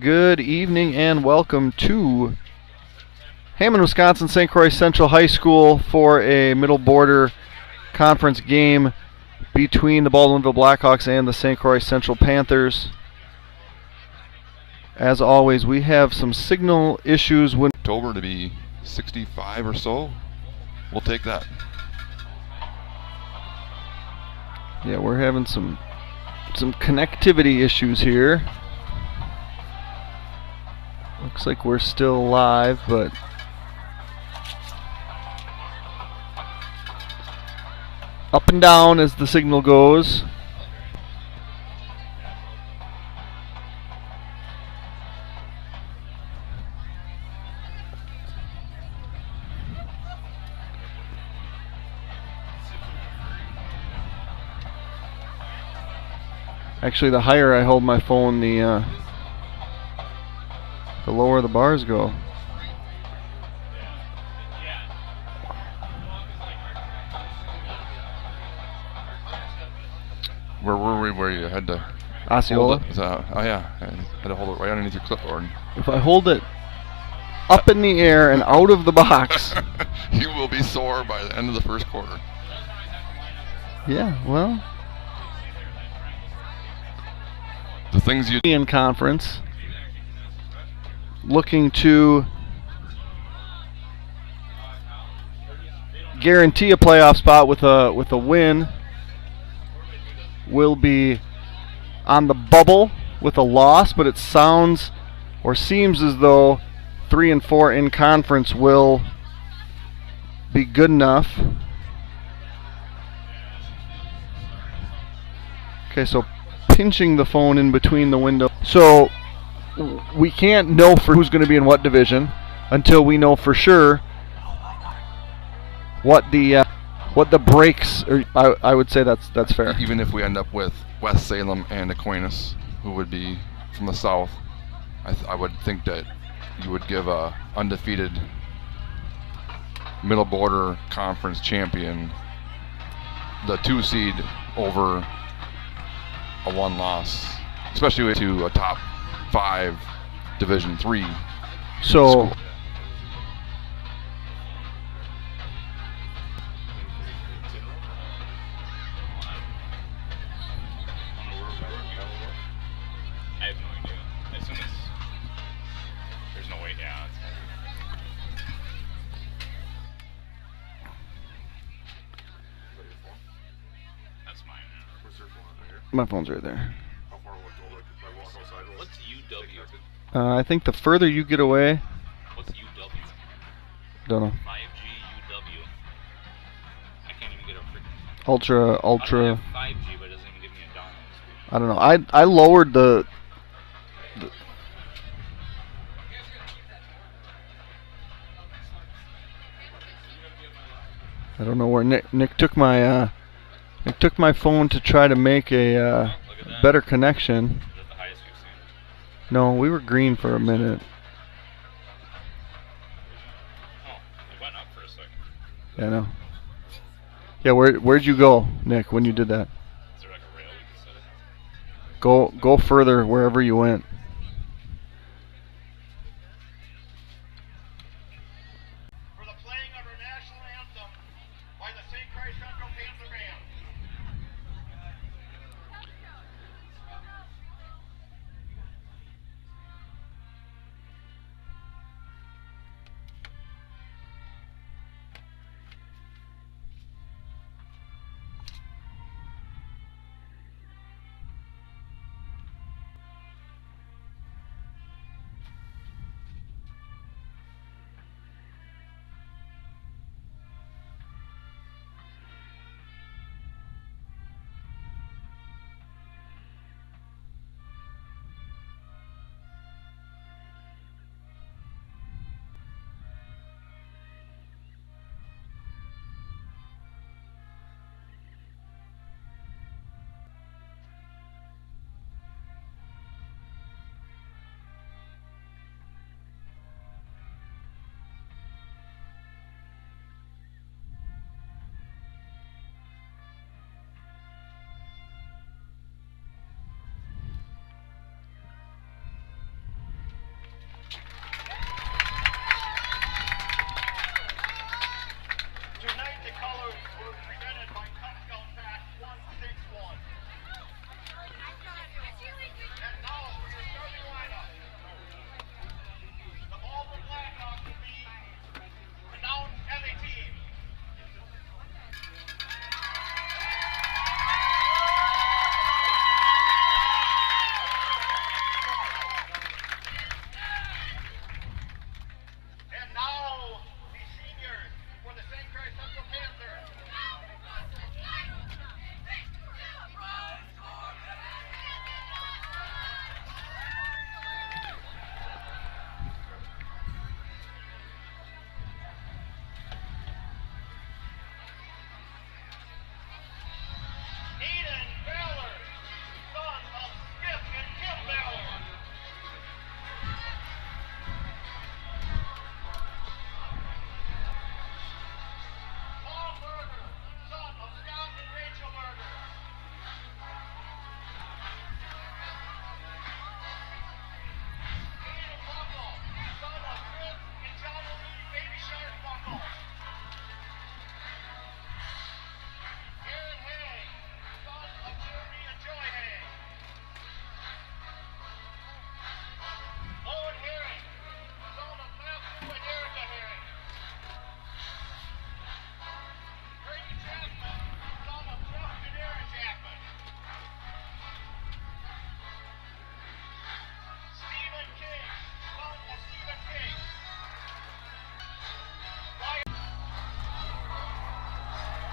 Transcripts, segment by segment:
Good evening and welcome to Hammond, Wisconsin, St. Croix Central High School for a middle border conference game between the Baldwinville Blackhawks and the St. Croix Central Panthers. As always, we have some signal issues. October to be 65 or so. We'll take that. Yeah, we're having some connectivity issues here. Looks like we're still live, but up and down as the signal goes. Actually, the higher I hold my phone, the lower the bars go. Where were we? Where you had to Osceola? Oh yeah, I had to hold it right underneath your clipboard. If I hold it up in the air and out of the box, you will be sore by the end of the first quarter. Yeah, well, the things you in conference, looking to guarantee a playoff spot with a win, will be on the bubble with a loss, but it sounds or seems as though 3 and 4 in conference will be good enough. Okay, so pinching the phone in between the window. So we can't know for who's going to be in what division until we know for sure what the breaks are. I would say that's fair. Even if we end up with West Salem and Aquinas, who would be from the south, I would think that you would give a undefeated middle border conference champion the 2 seed over a 1 loss, especially to a top 5 Division 3 school. My phone's right there. What's UW? I think the further you get away. What's UW? Don't know. 5G UW. I can't even get a freaking. Ultra. I have 5G, but it doesn't even give me a download speed. I don't know. I lowered the. I don't know where Nick took my phone to try to make a better connection. Is that the highest you've seen? No, we were green for a minute. Oh, it went up for a second. Yeah, I know. Yeah, where'd you go, Nick, when you did that? Is there like a rail we can set it? Go further wherever you went. For the playing of our national anthem by the St. Croix Central Panther Band.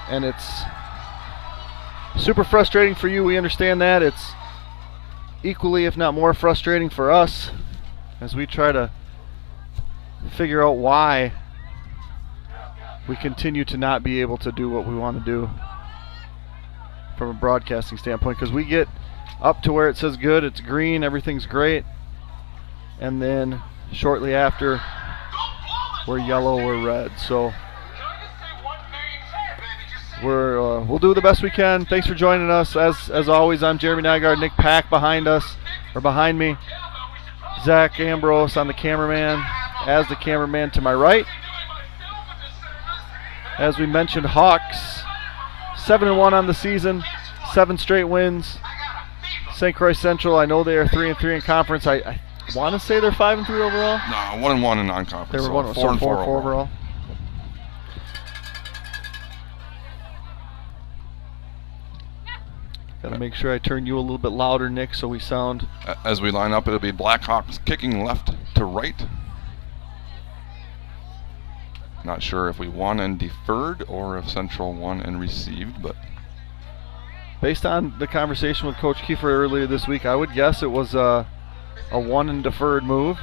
and it's super frustrating for you. We understand that. It's equally, if not more, frustrating for us as we try to figure out why we continue to not be able to do what we want to do from a broadcasting standpoint, because we get up to where it says good, it's green, everything's great, and then shortly after we're yellow or red. So we'll do the best we can. Thanks for joining us. As always, I'm Jeremy Nygaard, Nick Pack behind me, Zach Ambrose on the cameraman, as the cameraman to my right. As we mentioned, Hawks 7-1 on the season, 7 straight wins. St. Croix Central, I know they are 3-3 in conference. I want to say they're 5-3 overall. No, 1-1 in non-conference. They were 4-4 overall. Got to make sure I turn you a little bit louder, Nick, so we sound. As we line up, it'll be Blackhawks kicking left to right. Not sure if we won and deferred or if Central won and received, but based on the conversation with Coach Kiefer earlier this week, I would guess it was a won and deferred move.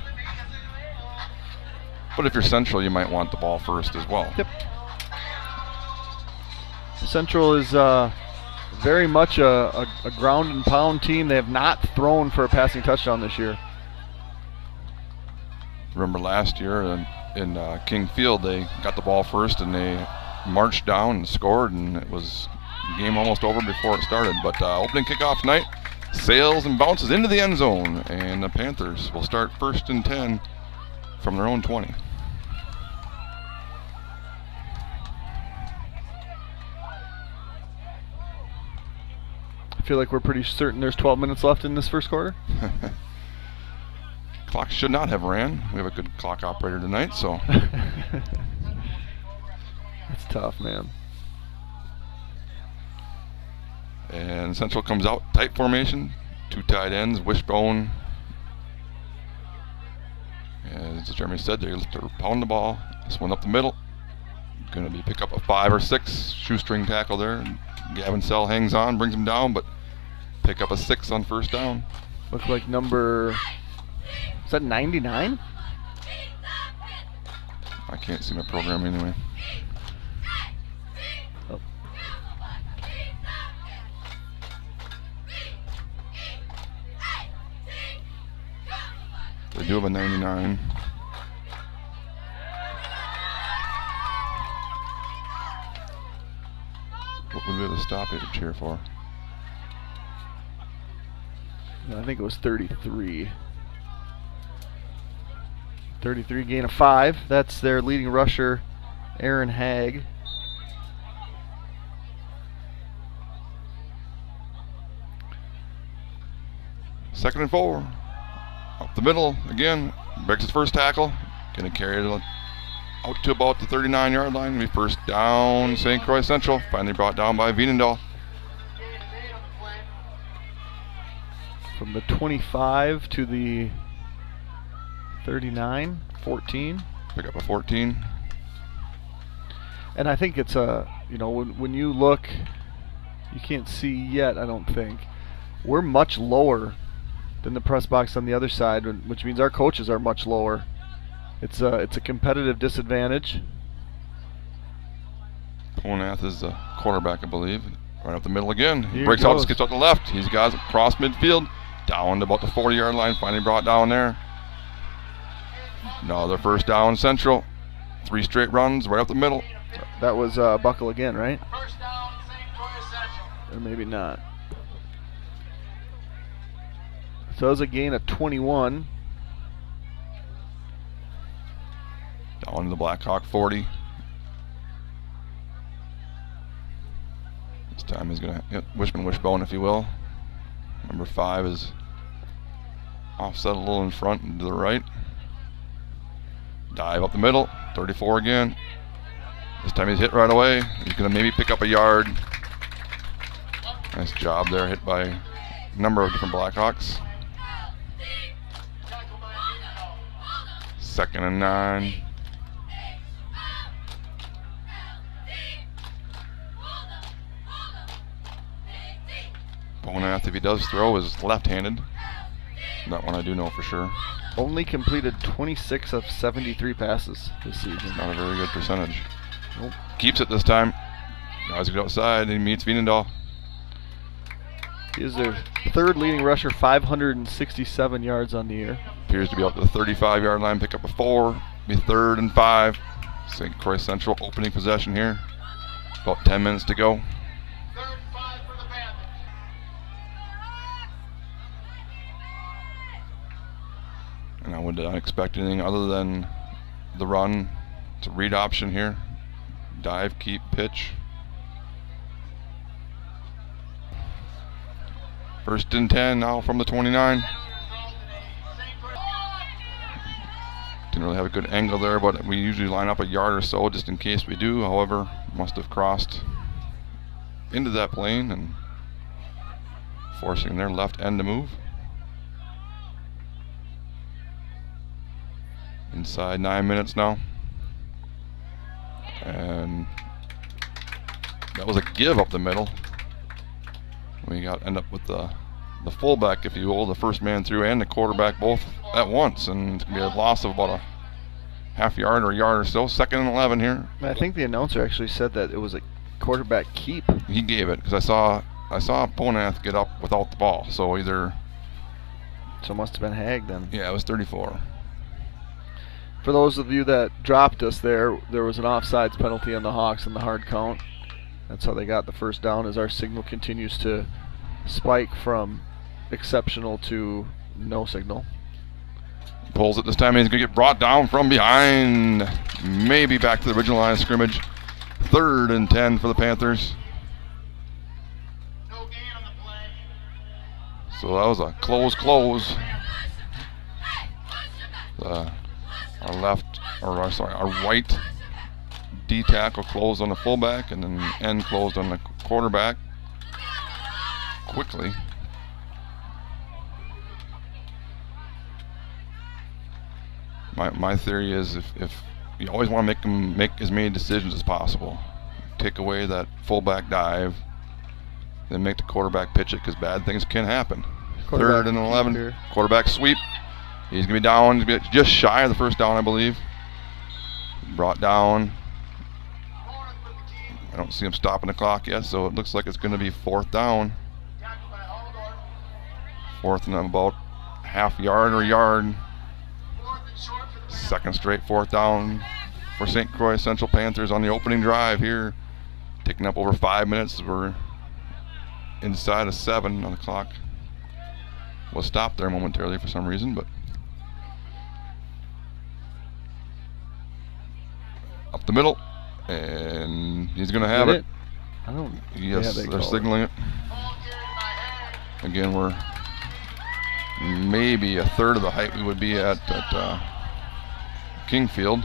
But if you're Central, you might want the ball first as well. Yep. Central is very much a ground and pound team. They have not thrown for a passing touchdown this year. Remember last year in King Field, they got the ball first and they marched down and scored, and it was game almost over before it started. But opening kickoff tonight, sails and bounces into the end zone, and the Panthers will start 1st and 10 from their own 20. I feel like we're pretty certain there's 12 minutes left in this first quarter. Clock should not have ran. We have a good clock operator tonight, so. That's tough, man. And Central comes out tight formation, 2 tight ends, wishbone. As Jeremy said, they're pounding the ball. This one up the middle. Going to be pick up a 5 or 6 shoestring tackle there. Gavin Sell hangs on, brings him down, but pick up a 6 on first down. Look like number, is that 99? I can't see my program anyway. Oh. They do have a 99. What would be the stoppage here for? I think it was 33. 33, gain of 5. That's their leading rusher, Aaron Hagg. Second and 4. Up the middle again. Breaks his first tackle. Going to carry it out to about the 39-yard line. It'll be first down, St. Croix Central. Finally brought down by Veenendahl. From the 25 to the 39, 14. Pick up a 14. And I think it's when you look, you can't see yet, I don't think. We're much lower than the press box on the other side, which means our coaches are much lower. It's a competitive disadvantage. Ponath is the quarterback, I believe. Right up the middle again. He Here breaks he out, goes. skips out the left. He's got across midfield. Down to about the 40-yard line. Finally brought down there. Another first down, Central. 3 straight runs right up the middle. That was Buckle again, right? First down, St. Croix Central. Or maybe not. So it was a gain of 21. Down to the Blackhawk 40. This time he's going to hit wishbone, if you will. Number 5 is offset a little in front and to the right. Dive up the middle. 34 again. This time he's hit right away. He's going to maybe pick up a yard. Nice job there, hit by a number of different Blackhawks. 2nd and 9. Bonath, if he does throw, is left-handed. That one I do know for sure. Only completed 26 of 73 passes this season. Not a very good percentage. Nope. Keeps it this time. Guys get outside and he meets Veenendahl. He is their third leading rusher, 567 yards on the year. Appears to be up to the 35-yard line, pick up a 4. Be 3rd and 5. St. Croix Central opening possession here. About 10 minutes to go. 3rd and 5 for the Panthers. And I would not expect anything other than the run. It's a read option here. Dive, keep, pitch. 1st and 10 now from the 29. Didn't really have a good angle there, but we usually line up a yard or so just in case we do. However, must have crossed into that plane and forcing their left end to move. Inside 9 minutes now. And that was a give up the middle. We end up with the fullback, if you will, the first man through and the quarterback both at once, and it's going to be a loss of about a half yard or a yard or so. 2nd and 11 here. I think the announcer actually said that it was a quarterback keep. He gave it because I saw Bonath get up without the ball, so either. So it must have been Hag then. Yeah, it was 34. For those of you that dropped us there was an offsides penalty on the Hawks in the hard count. That's how they got the first down, as our signal continues to spike from exceptional to no signal. Pulls it this time, and he's going to get brought down from behind. Maybe back to the original line of scrimmage. 3rd and 10 for the Panthers. No gain on the play. So that was a close. Our right D tackle closed on the fullback, and then end closed on the quarterback quickly. My theory is if you always want to make them make as many decisions as possible, take away that fullback dive, then make the quarterback pitch it, because bad things can happen. 3rd and 11, here. Quarterback sweep. He's going to be down, he's gonna be just shy of the first down, I believe. Brought down. I don't see him stopping the clock yet, so it looks like it's going to be 4th down. 4th and about half yard or yard. 2nd straight 4th down for St. Croix Central Panthers on the opening drive here. Taking up over 5 minutes. We're inside of 7 on the clock. We'll stop there momentarily for some reason, but up the middle, and he's going to have it. I don't. Yes, yeah, they're signaling it. Again, we're maybe a 1/3 of the height we would be at Kingfield.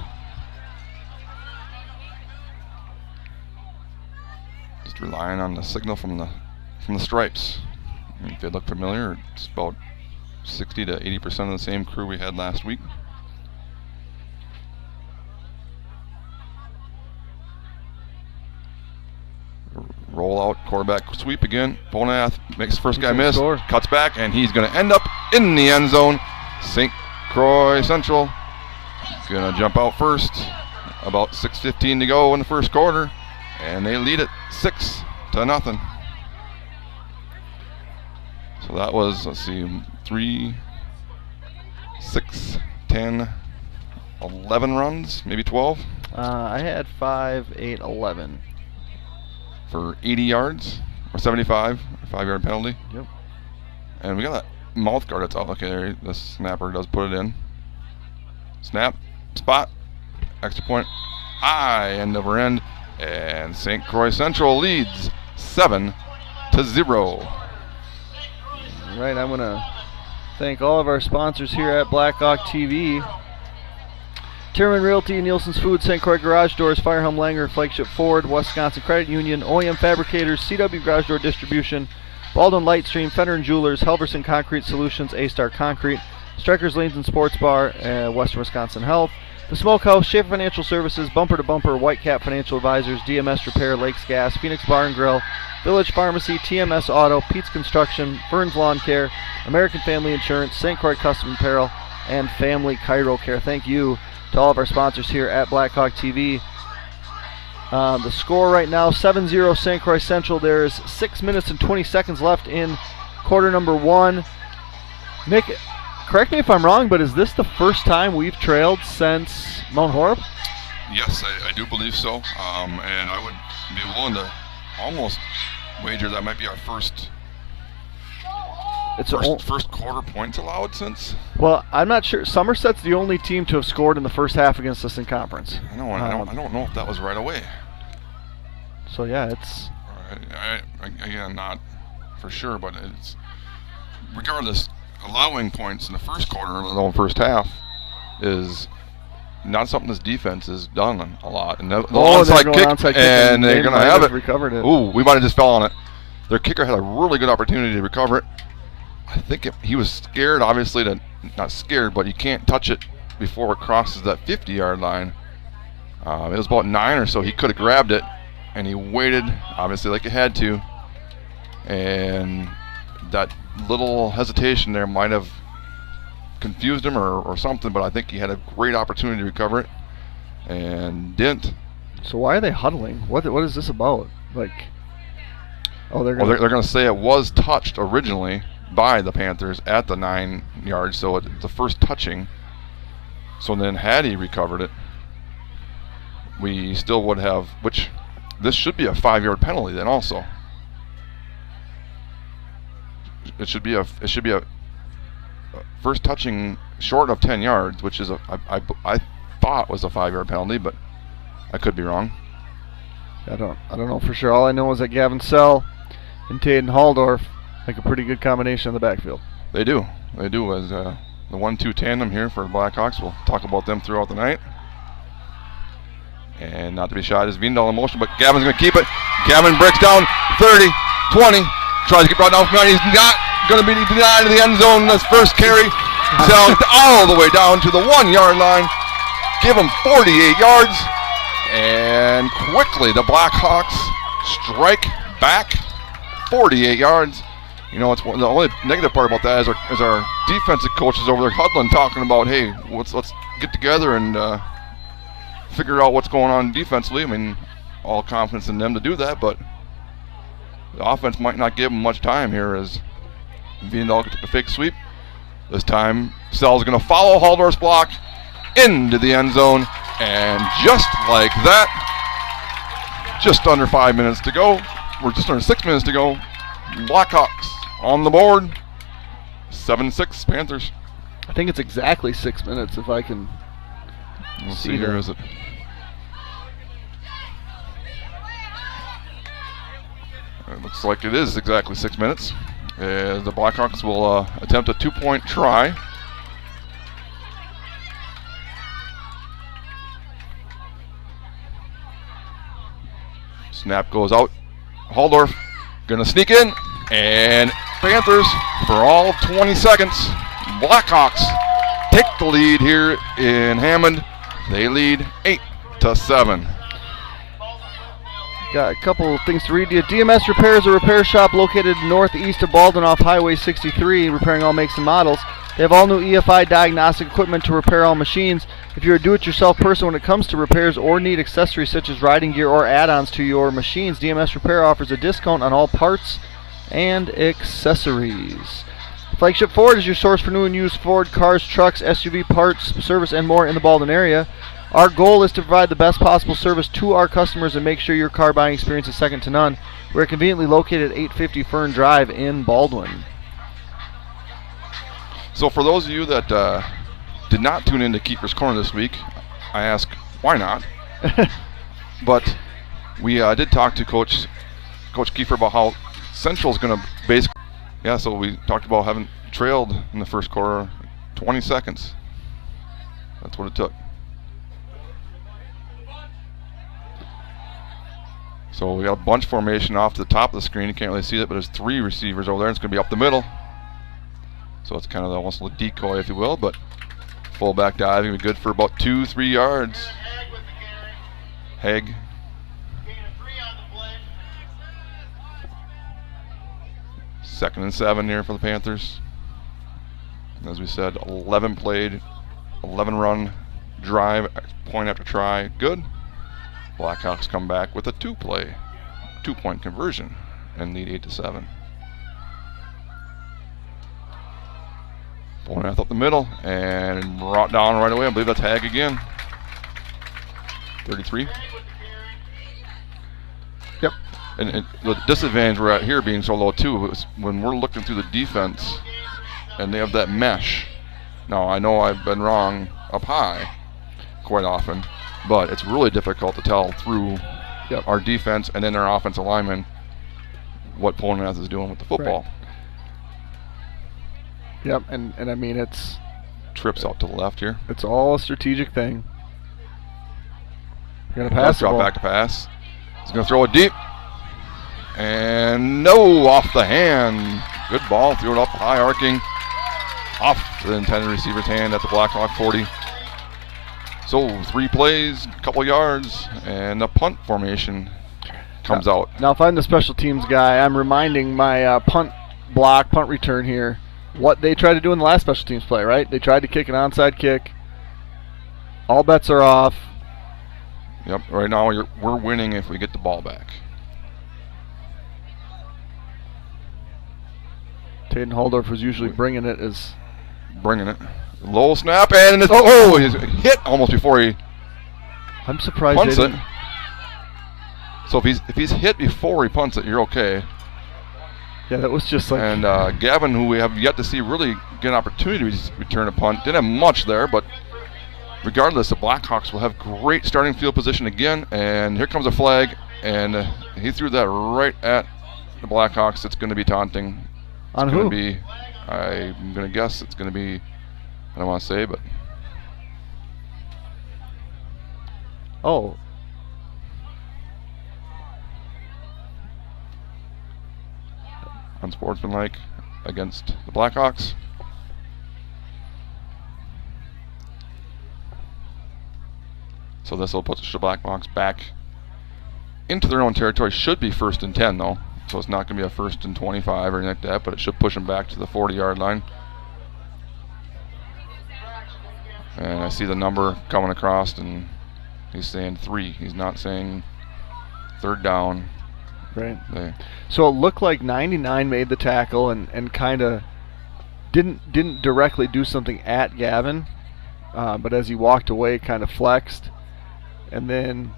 Just relying on the signal from the stripes. If they look familiar, it's about 60 to 80% of the same crew we had last week. Roll out, quarterback sweep again. Bonath makes first guy miss, cuts back, and he's going to end up in the end zone. St. Croix Central going to jump out first. About 6:15 to go in the first quarter, and they lead it 6-0. So that was, let's see, 3, 6, 10, 11 runs, maybe 12. I had 5, 8, 11. For 80 yards, or 75, 5-yard penalty. Yep. And we got that mouth guard that's out. Okay, there, the snapper does put it in. Snap, spot, extra point, end over end, and St. Croix Central leads 7-0. All right, I'm going to thank all of our sponsors here at Blackhawk TV. Tierman Realty, Nielsen's Food, St. Croix Garage Doors, Firehelm Langer, Flagship Ford, Wisconsin Credit Union, OEM Fabricators, CW Garage Door Distribution, Baldwin Lightstream, Fenner & Jewelers, Helverson Concrete Solutions, A-Star Concrete, Strikers Lanes and Sports Bar, Western Wisconsin Health, The Smokehouse, Schaefer Financial Services, Bumper to Bumper, Whitecap Financial Advisors, DMS Repair, Lakes Gas, Phoenix Bar and Grill, Village Pharmacy, TMS Auto, Pete's Construction, Fern's Lawn Care, American Family Insurance, St. Croix Custom Apparel, and Family Chiro Care. Thank you to all of our sponsors here at Blackhawk TV. The score right now, 7-0 St. Croix Central. There is 6 minutes and 20 seconds left in quarter number 1. Nick, correct me if I'm wrong, but is this the first time we've trailed since Mount Horeb? Yes, I do believe so. And I would be willing to almost wager that might be our first quarter points allowed since. Well, I'm not sure. Somerset's the only team to have scored in the first half against us in conference. I know. I don't know if that was right away. So yeah, it's. Again, not for sure, but it's regardless. Allowing points in the first quarter, the first half, is not something this defense has done a lot. And the onside kick, and they're going to have it. Recovered it. Ooh, we might have just fell on it. Their kicker had a really good opportunity to recover it. I think he was scared, obviously, not scared, but you can't touch it before it crosses that 50-yard line. It was about 9 or so. He could have grabbed it, and he waited, obviously, like he had to. And that little hesitation there might have confused him or something, but I think he had a great opportunity to recover it and didn't. So why are they huddling? What is this about? Like, they're going to say it was touched originally by the Panthers at the 9 yards, so it's the first touching. So then had he recovered it, we still would have, which this should be a 5-yard penalty then also. It should be a first touching short of 10 yards, which is I thought was a 5-yard penalty, but I could be wrong. I don't know for sure. All I know is that Gavin Sell and Taden Halldorf make a pretty good combination in the backfield. They do as the 1-2 tandem here for the Blackhawks. We'll talk about them throughout the night. And not to be shy, is Veendal in motion, but Gavin's going to keep it. Gavin breaks down 30, 20. Tries to get brought down from behind. He's not going to be denied to the end zone in this first carry. Down all the way down to the 1-yard line. Give him 48 yards. And quickly the Blackhawks strike back 48 yards. You know, the only negative part about that is our defensive coaches over there huddling, talking about, hey, let's get together and figure out what's going on defensively. I mean, all confidence in them to do that, but the offense might not give them much time here as Veendal took a fake sweep. This time, Sell's going to follow Halldorf's block into the end zone. And just like that, just under 5 minutes to go, or just under 6 minutes to go, Blackhawks on the board. 7-6 Panthers. I think it's exactly 6 minutes if I can see here. Is it? It looks like it is exactly 6 minutes. The Blackhawks will attempt a 2-point try. Snap goes out. Halldorf going to sneak in. And Panthers, for all of 20 seconds, Blackhawks take the lead here in Hammond. They lead 8-7. Got a couple of things to read to you. DMS Repair is a repair shop located northeast of Baldwin off Highway 63, repairing all makes and models. They have all new EFI diagnostic equipment to repair all machines. If you're a do-it-yourself person when it comes to repairs or need accessories such as riding gear or add-ons to your machines, DMS Repair offers a discount on all parts and accessories. Flagship Ford is your source for new and used Ford cars, trucks, SUV parts, service, and more in the Baldwin area. Our goal is to provide the best possible service to our customers and make sure your car buying experience is second to none. We're conveniently located at 850 Fern Drive in Baldwin. So for those of you that did not tune in to Keeper's Corner this week, I ask, why not? But we did talk to Coach Kiefer about how Central's going to basically, so we talked about having trailed in the first quarter 20 seconds. That's what it took. So we got a bunch formation off the top of the screen. You can't really see it, but there's 3 receivers over there. It's going to be up the middle. So it's kind of almost a decoy, if you will. But Fullback dive, gonna be good for about 2-3 yards. Hag with the carry. Haig. Gain of 3 on the play. 2nd and 7 here for the Panthers. As we said, 11 played, 11 run drive, point after try, good. Blackhawks come back with a 2-play, 2-point conversion and lead 8-7. Bonath up the middle and brought down right away. I believe that's Hag again. 33. Yep. And the disadvantage we're at here being so low too is when we're looking through the defense and they have that mesh. Now I know I've been wrong up high quite often, but it's really difficult to tell through our defense and then our offensive linemen what Bonath is doing with the football. Right. Yep, and I mean it's trips out to the left here. It's all a strategic thing. You're gonna pass the drop ball. Back to pass. He's gonna throw it deep. And no, off the hand. Good ball, threw it up high, arcing off the intended receiver's hand at the Blackhawk 40. So 3 plays, couple yards, and a punt formation comes out. Now if I'm the special teams guy, I'm reminding my punt return here what they tried to do in the last special teams play, right? They tried to kick an onside kick. All bets are off. Yep, right now we're winning if we get the ball back. Taden Haldorf was usually bringing it. Low snap, and it's, he's hit almost before he I'm surprised punts they it. didn't. So if he's hit before he punts it, you're okay. Yeah, that was just like... And Gavin, who we have yet to see really get an opportunity to return a punt, didn't have much there, but regardless, the Blackhawks will have great starting field position again. And here comes a flag, and he threw that right at the Blackhawks. It's going to be taunting. It's On gonna who? Be, I'm going to guess it's going to be, I don't want to say, but... Oh. Unsportsmanlike against the Blackhawks. So this will put the Blackhawks back into their own territory. Should be 1st and 10 though, so it's not going to be a 1st and 25 or anything like that, but it should push them back to the 40-yard line. And I see the number coming across, and he's saying 3. He's not saying 3rd down. Right. So it looked like 99 made the tackle and kind of didn't directly do something at Gavin, but as he walked away, kind of flexed, and then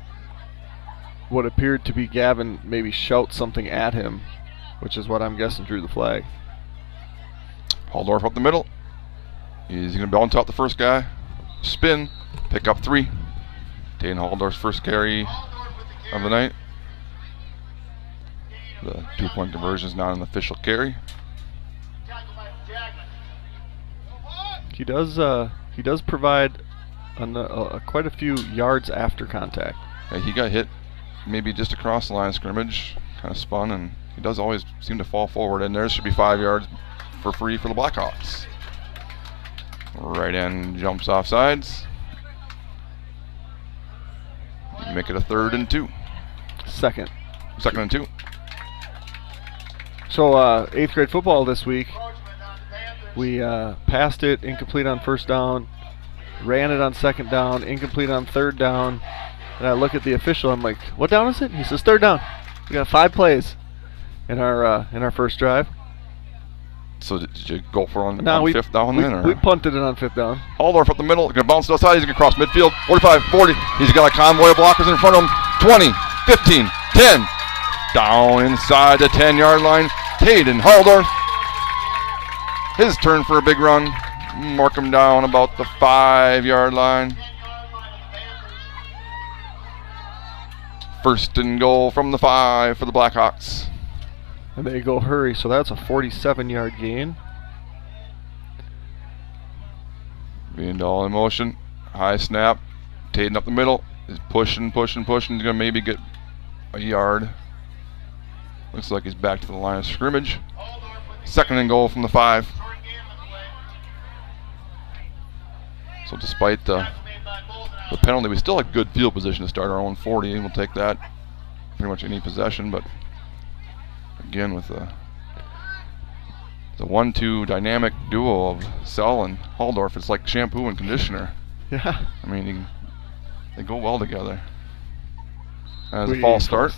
what appeared to be Gavin maybe shout something at him, which is what I'm guessing drew the flag. Haldorf up the middle. He's going to bounce out the first guy, spin, pick up 3. Taden Haldorf's first carry of the night. The 2-point conversion is not an official carry. He does provide quite a few yards after contact. Yeah, he got hit maybe just across the line of scrimmage, kind of spun, and he does always seem to fall forward. And there should be 5 yards for free for the Blackhawks. Right end jumps off sides. Make it a 3rd and 2. Second and 2. So 8th grade football this week, we passed it, incomplete on 1st down, ran it on 2nd down, incomplete on 3rd down, and I look at the official, I'm like, what down is it? He says 3rd down. We got 5 plays in our first drive. So did you go for on 5th down then? Or? We punted it on 5th down. Haldorf up the middle, going to bounce to the side, he's going to cross midfield, 45, 40, he's got a convoy of blockers in front of him, 20, 15, 10, down inside the 10-yard line. Taden Haldorf, his turn for a big run. Mark him down about the 5-yard line. 1st and goal from the 5 for the Blackhawks. And they go hurry, so that's a 47-yard gain. Beandall in motion, high snap. Taden up the middle, is pushing. He's going to maybe get a yard. Looks like he's back to the line of scrimmage. 2nd and goal from the 5. So despite the penalty, we still have good field position to start our own 40, and we'll take that pretty much any possession. But again, with the 1-2 dynamic duo of Sell and Halldorf, it's like shampoo and conditioner. Yeah. I mean, they go well together. As a false start,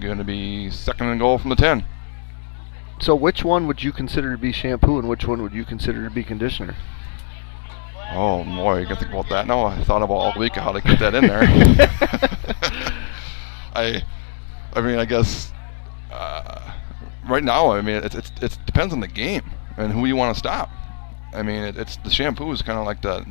going to be 2nd and goal from the 10. So which one would you consider to be shampoo and which one would you consider to be conditioner? Oh boy, you got to think about that now. I thought about all week how to get that in there. I mean, I guess right now, I mean, it depends on the game and who you want to stop. I mean, it's the shampoo is kind of like the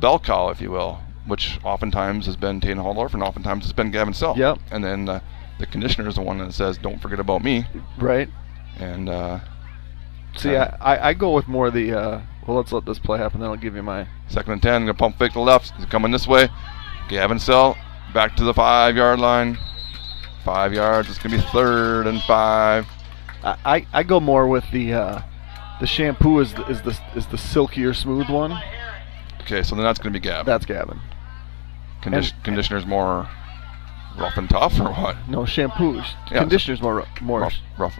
bell cow, if you will, which oftentimes has been Taden Halldorf and oftentimes has been Gavin Sell. Yep. And then the conditioner is the one that says, "Don't forget about me." Right. And see, I go with more the well, let's let this play happen, then I'll give you my 2nd and 10. Gonna pump fake to the left. He's coming this way. Gavin Sell back to the 5-yard line. 5 yards. It's gonna be 3rd and 5. I go more with the shampoo is the silkier smooth one. Okay, so then that's gonna be Gavin. That's Gavin. Conditioner's more rough and tough, or what? No, shampoo's. Yeah, Conditioner's more rough.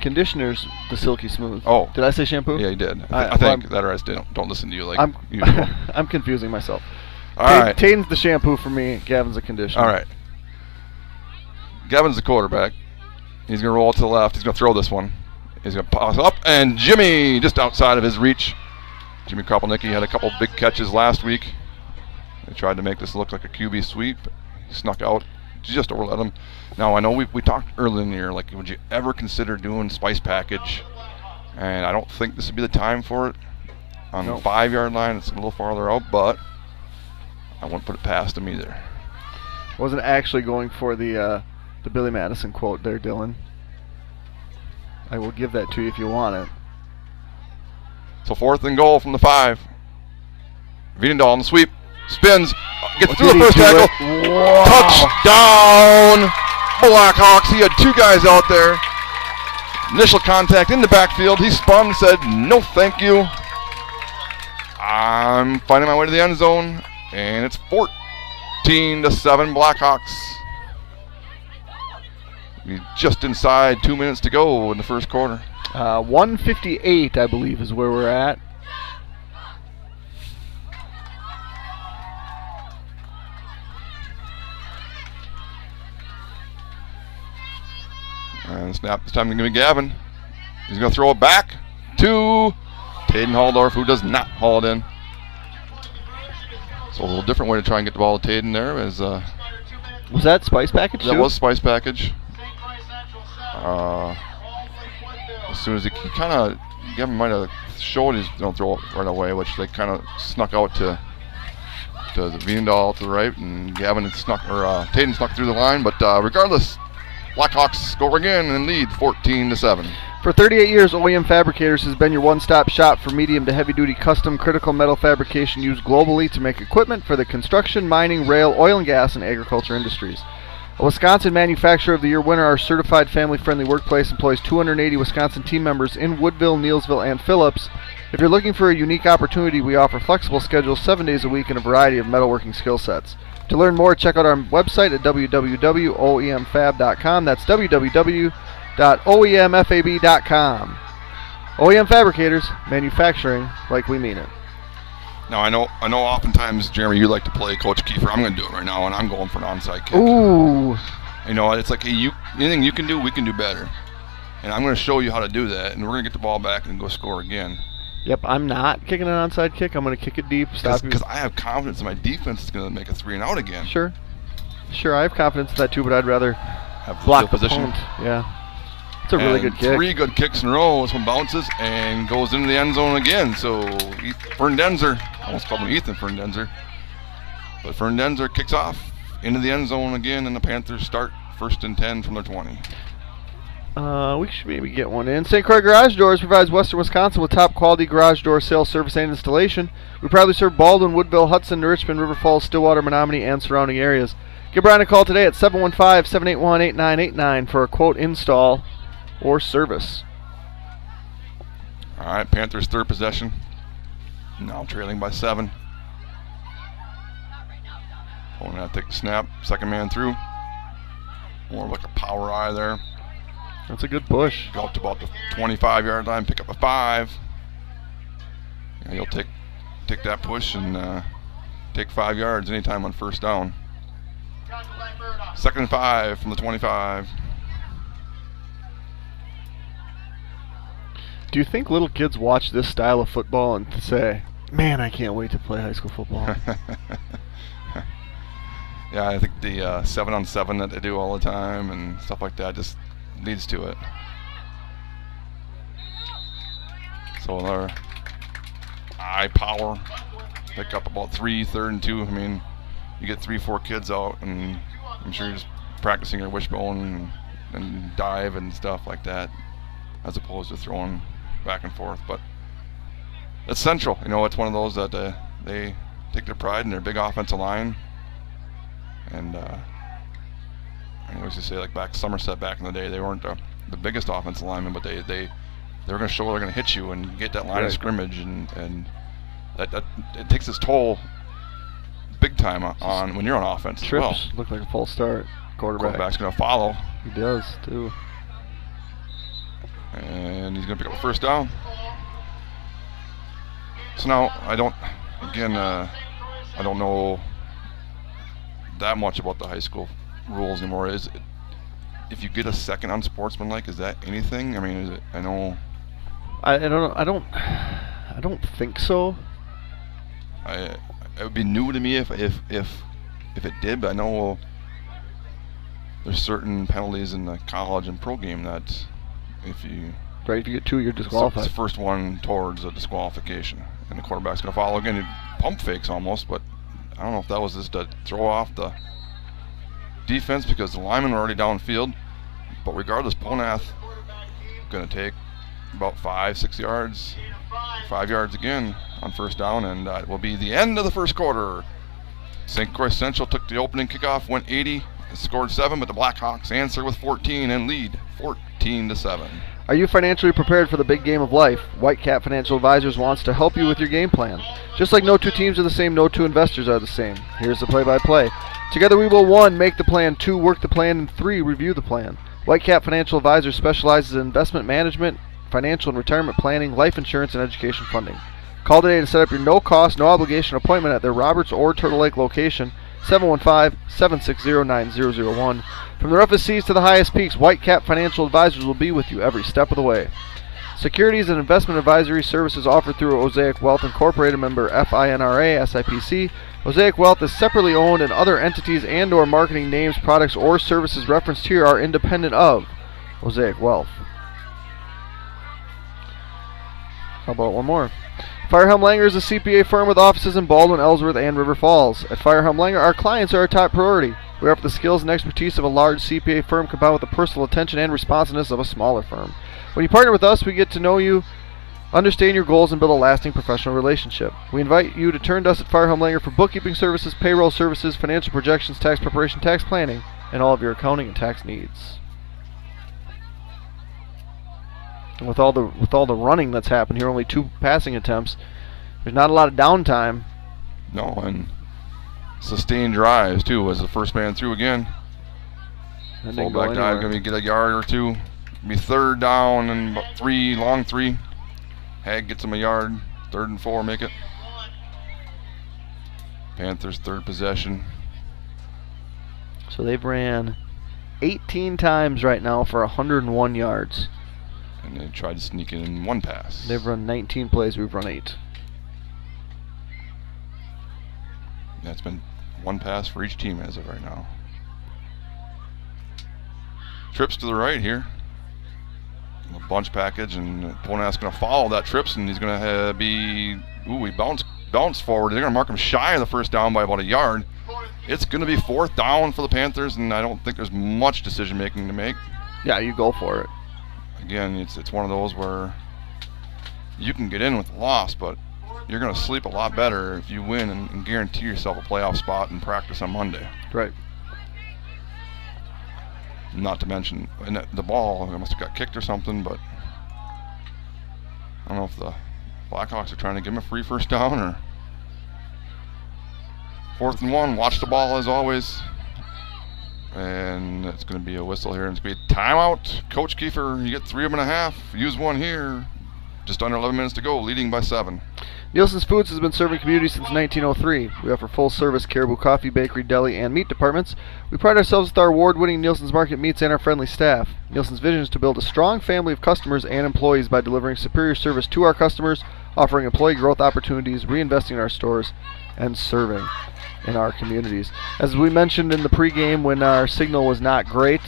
Conditioner's the silky smooth. Oh. Did I say shampoo? Yeah, you did. I think that or I don't listen to you like I'm usual. I'm confusing myself. All right. Taden's the shampoo for me. Gavin's the conditioner. All right. Gavin's the quarterback. He's going to roll to the left. He's going to throw this one. He's going to pass up, and Jimmy just outside of his reach. Jimmy Kropelnicki had a couple big catches last week. They tried to make this look like a QB sweep. He snuck out. Just overlet him. Now, I know we talked earlier in the year, like, would you ever consider doing spice package? And I don't think this would be the time for it. On the 5-yard line, it's a little farther out, but I wouldn't put it past him either. Wasn't actually going for the Billy Madison quote there, Dylan. I will give that to you if you want it. So 4th and goal from the 5. Wiedendahl on the sweep. Spins. Gets through the first tackle. Wow. Touchdown, Blackhawks. He had 2 guys out there. Initial contact in the backfield. He spun and said, "No, thank you. I'm finding my way to the end zone." And it's 14-7 Blackhawks. Just inside 2 minutes to go in the first quarter. 1:58, I believe, is where we're at. And snap this time going to be Gavin. He's going to throw it back to Taden Halldorf, who does not haul it in. So a little different way to try and get the ball to Taden there. Was that spice package That too? was spice package. As soon as he kind of, Gavin might have showed he's going to throw it right away, which they kind of snuck out to the Wiedendahl to the right, and Taden snuck through the line. But regardless, Blackhawks score again and lead 14-7. For 38 years, OEM Fabricators has been your one-stop shop for medium to heavy-duty custom critical metal fabrication used globally to make equipment for the construction, mining, rail, oil and gas, and agriculture industries. A Wisconsin Manufacturer of the Year winner, our certified family-friendly workplace employs 280 Wisconsin team members in Woodville, Neillsville, and Phillips. If you're looking for a unique opportunity, we offer flexible schedules 7 days a week and a variety of metalworking skill sets. To learn more, check out our website at www.oemfab.com. That's www.oemfab.com. OEM Fabricators, manufacturing like we mean it. Now, I know oftentimes, Jeremy, you like to play Coach Kiefer. I'm going to do it right now, and I'm going for an onside kick. Ooh. You know, it's like, hey, anything you can do, we can do better. And I'm going to show you how to do that, and we're going to get the ball back and go score again. Yep, I'm not kicking an onside kick. I'm going to kick it deep. Because I have confidence in my defense is going to make a 3-and-out again. Sure, I have confidence in that too, but I'd rather have block the position. punt. Yeah, it's a really good kick. 3 good kicks in a row. This one bounces and goes into the end zone again. So Ferndenzer, almost called him Ethan Ferndenzer, but Ferndenzer kicks off into the end zone again, and the Panthers start 1st and 10 from their 20. We should maybe get one in. St. Croix Garage Doors provides Western Wisconsin with top quality garage door sales, service, and installation. We proudly serve Baldwin, Woodville, Hudson, Richmond, River Falls, Stillwater, Menominee, and surrounding areas. Give Brian a call today at 715-781-8989 for a quote, install, or service. All right, Panthers third possession. Now trailing by 7. Opponent take the snap. Second man through. More like a power eye there. That's a good push. Go up to about the 25-yard line, pick up a 5. Yeah, he'll take that push and take 5 yards anytime on first down. 2nd and 5 from the 25. Do you think little kids watch this style of football and say, man, I can't wait to play high school football? Yeah, I think the 7-on-7 that they do all the time and stuff like that just leads to it. So their eye power, pick up about 3, 3rd and 2. I mean, you get 3-4 kids out, and I'm sure you're just practicing your wishbone and dive and stuff like that, as opposed to throwing back and forth. But it's Central. You know, it's one of those that they take their pride in their big offensive line. And I used to say, like Somerset back in the day, they weren't the biggest offensive linemen, but they were going to show they're going to hit you and get that line of scrimmage, and that it takes its toll big time on when you're on offense. Trips as well. look like a false start. Quarterback's going to follow. He does too. And he's going to pick up the first down. So now I don't know that much about the high school rules anymore. Is it, if you get a second unsportsmanlike, is that anything? I mean, is it? I know. I don't think so. It would be new to me if it did, but I know there's certain penalties in the college and pro game that if you get 2, you're disqualified. It's the first one towards a disqualification, and the quarterback's going to follow again. Pump fakes almost, but I don't know if that was just to throw off the defense because the linemen were already downfield. But regardless, Ponath going to take about 5-6 yards, 5 yards again on first down, and it will be the end of the first quarter. St. Croix Central took the opening kickoff, went 80, scored 7, but the Blackhawks answer with 14 and lead 14-7. Are you financially prepared for the big game of life? Whitecap Financial Advisors wants to help you with your game plan. Just like no two teams are the same, no two investors are the same. Here's the play-by-play. Together we will 1, make the plan, 2, work the plan, and 3, review the plan. Whitecap Financial Advisors specializes in investment management, financial and retirement planning, life insurance, and education funding. Call today to set up your no-cost, no-obligation appointment at their Roberts or Turtle Lake location, 715-760-9001. From the roughest seas to the highest peaks, Whitecap Financial Advisors will be with you every step of the way. Securities and investment advisory services offered through Osaic Wealth Incorporated, member FINRA, SIPC. Osaic Wealth is separately owned, and other entities and or marketing names, products, or services referenced here are independent of Osaic Wealth. How about one more? Firehelm Langer is a CPA firm with offices in Baldwin, Ellsworth, and River Falls. At Firehelm Langer, our clients are our top priority. We offer the skills and expertise of a large CPA firm combined with the personal attention and responsiveness of a smaller firm. When you partner with us, we get to know you, understand your goals, and build a lasting professional relationship. We invite you to turn to us at Firehelm Langer for bookkeeping services, payroll services, financial projections, tax preparation, tax planning, and all of your accounting and tax needs. And with all the running that's happened here, only 2 passing attempts, there's not a lot of downtime. No, and sustained drives too as the first man through again. Fullback dive, going to get a yard or 2. Be 3rd down and about 3, long 3. Hag gets him a yard. 3rd and 4, make it. Panthers 3rd possession. So they've ran 18 times right now for 101 yards. And they tried to sneak in 1 pass. They've run 19 plays, we've run 8. That's been 1 pass for each team as of right now. Trips to the right here. A bunch package, and Ponath's going to follow that trips, and he's going to be, he bounced forward. They're going to mark him shy of the first down by about a yard. It's going to be 4th down for the Panthers, and I don't think there's much decision making to make. Yeah, you go for it. Again, it's one of those where you can get in with a loss, but you're going to sleep a lot better if you win and guarantee yourself a playoff spot in practice on Monday. Right. Not to mention, and the ball must have got kicked or something, but don't know if the Blackhawks are trying to give him a free first down or 4th and 1. Watch the ball as always. And it's going to be a whistle here. It's going to be a timeout. Coach Kiefer, you get 3.5. Use one here. Just under 11 minutes to go, leading by 7. Nielsen's Foods has been serving communities since 1903. We offer full-service Caribou coffee, bakery, deli, and meat departments. We pride ourselves with our award-winning Nielsen's Market meats and our friendly staff. Nielsen's vision is to build a strong family of customers and employees by delivering superior service to our customers, offering employee growth opportunities, reinvesting in our stores, and serving in our communities. As we mentioned in the pregame when our signal was not great,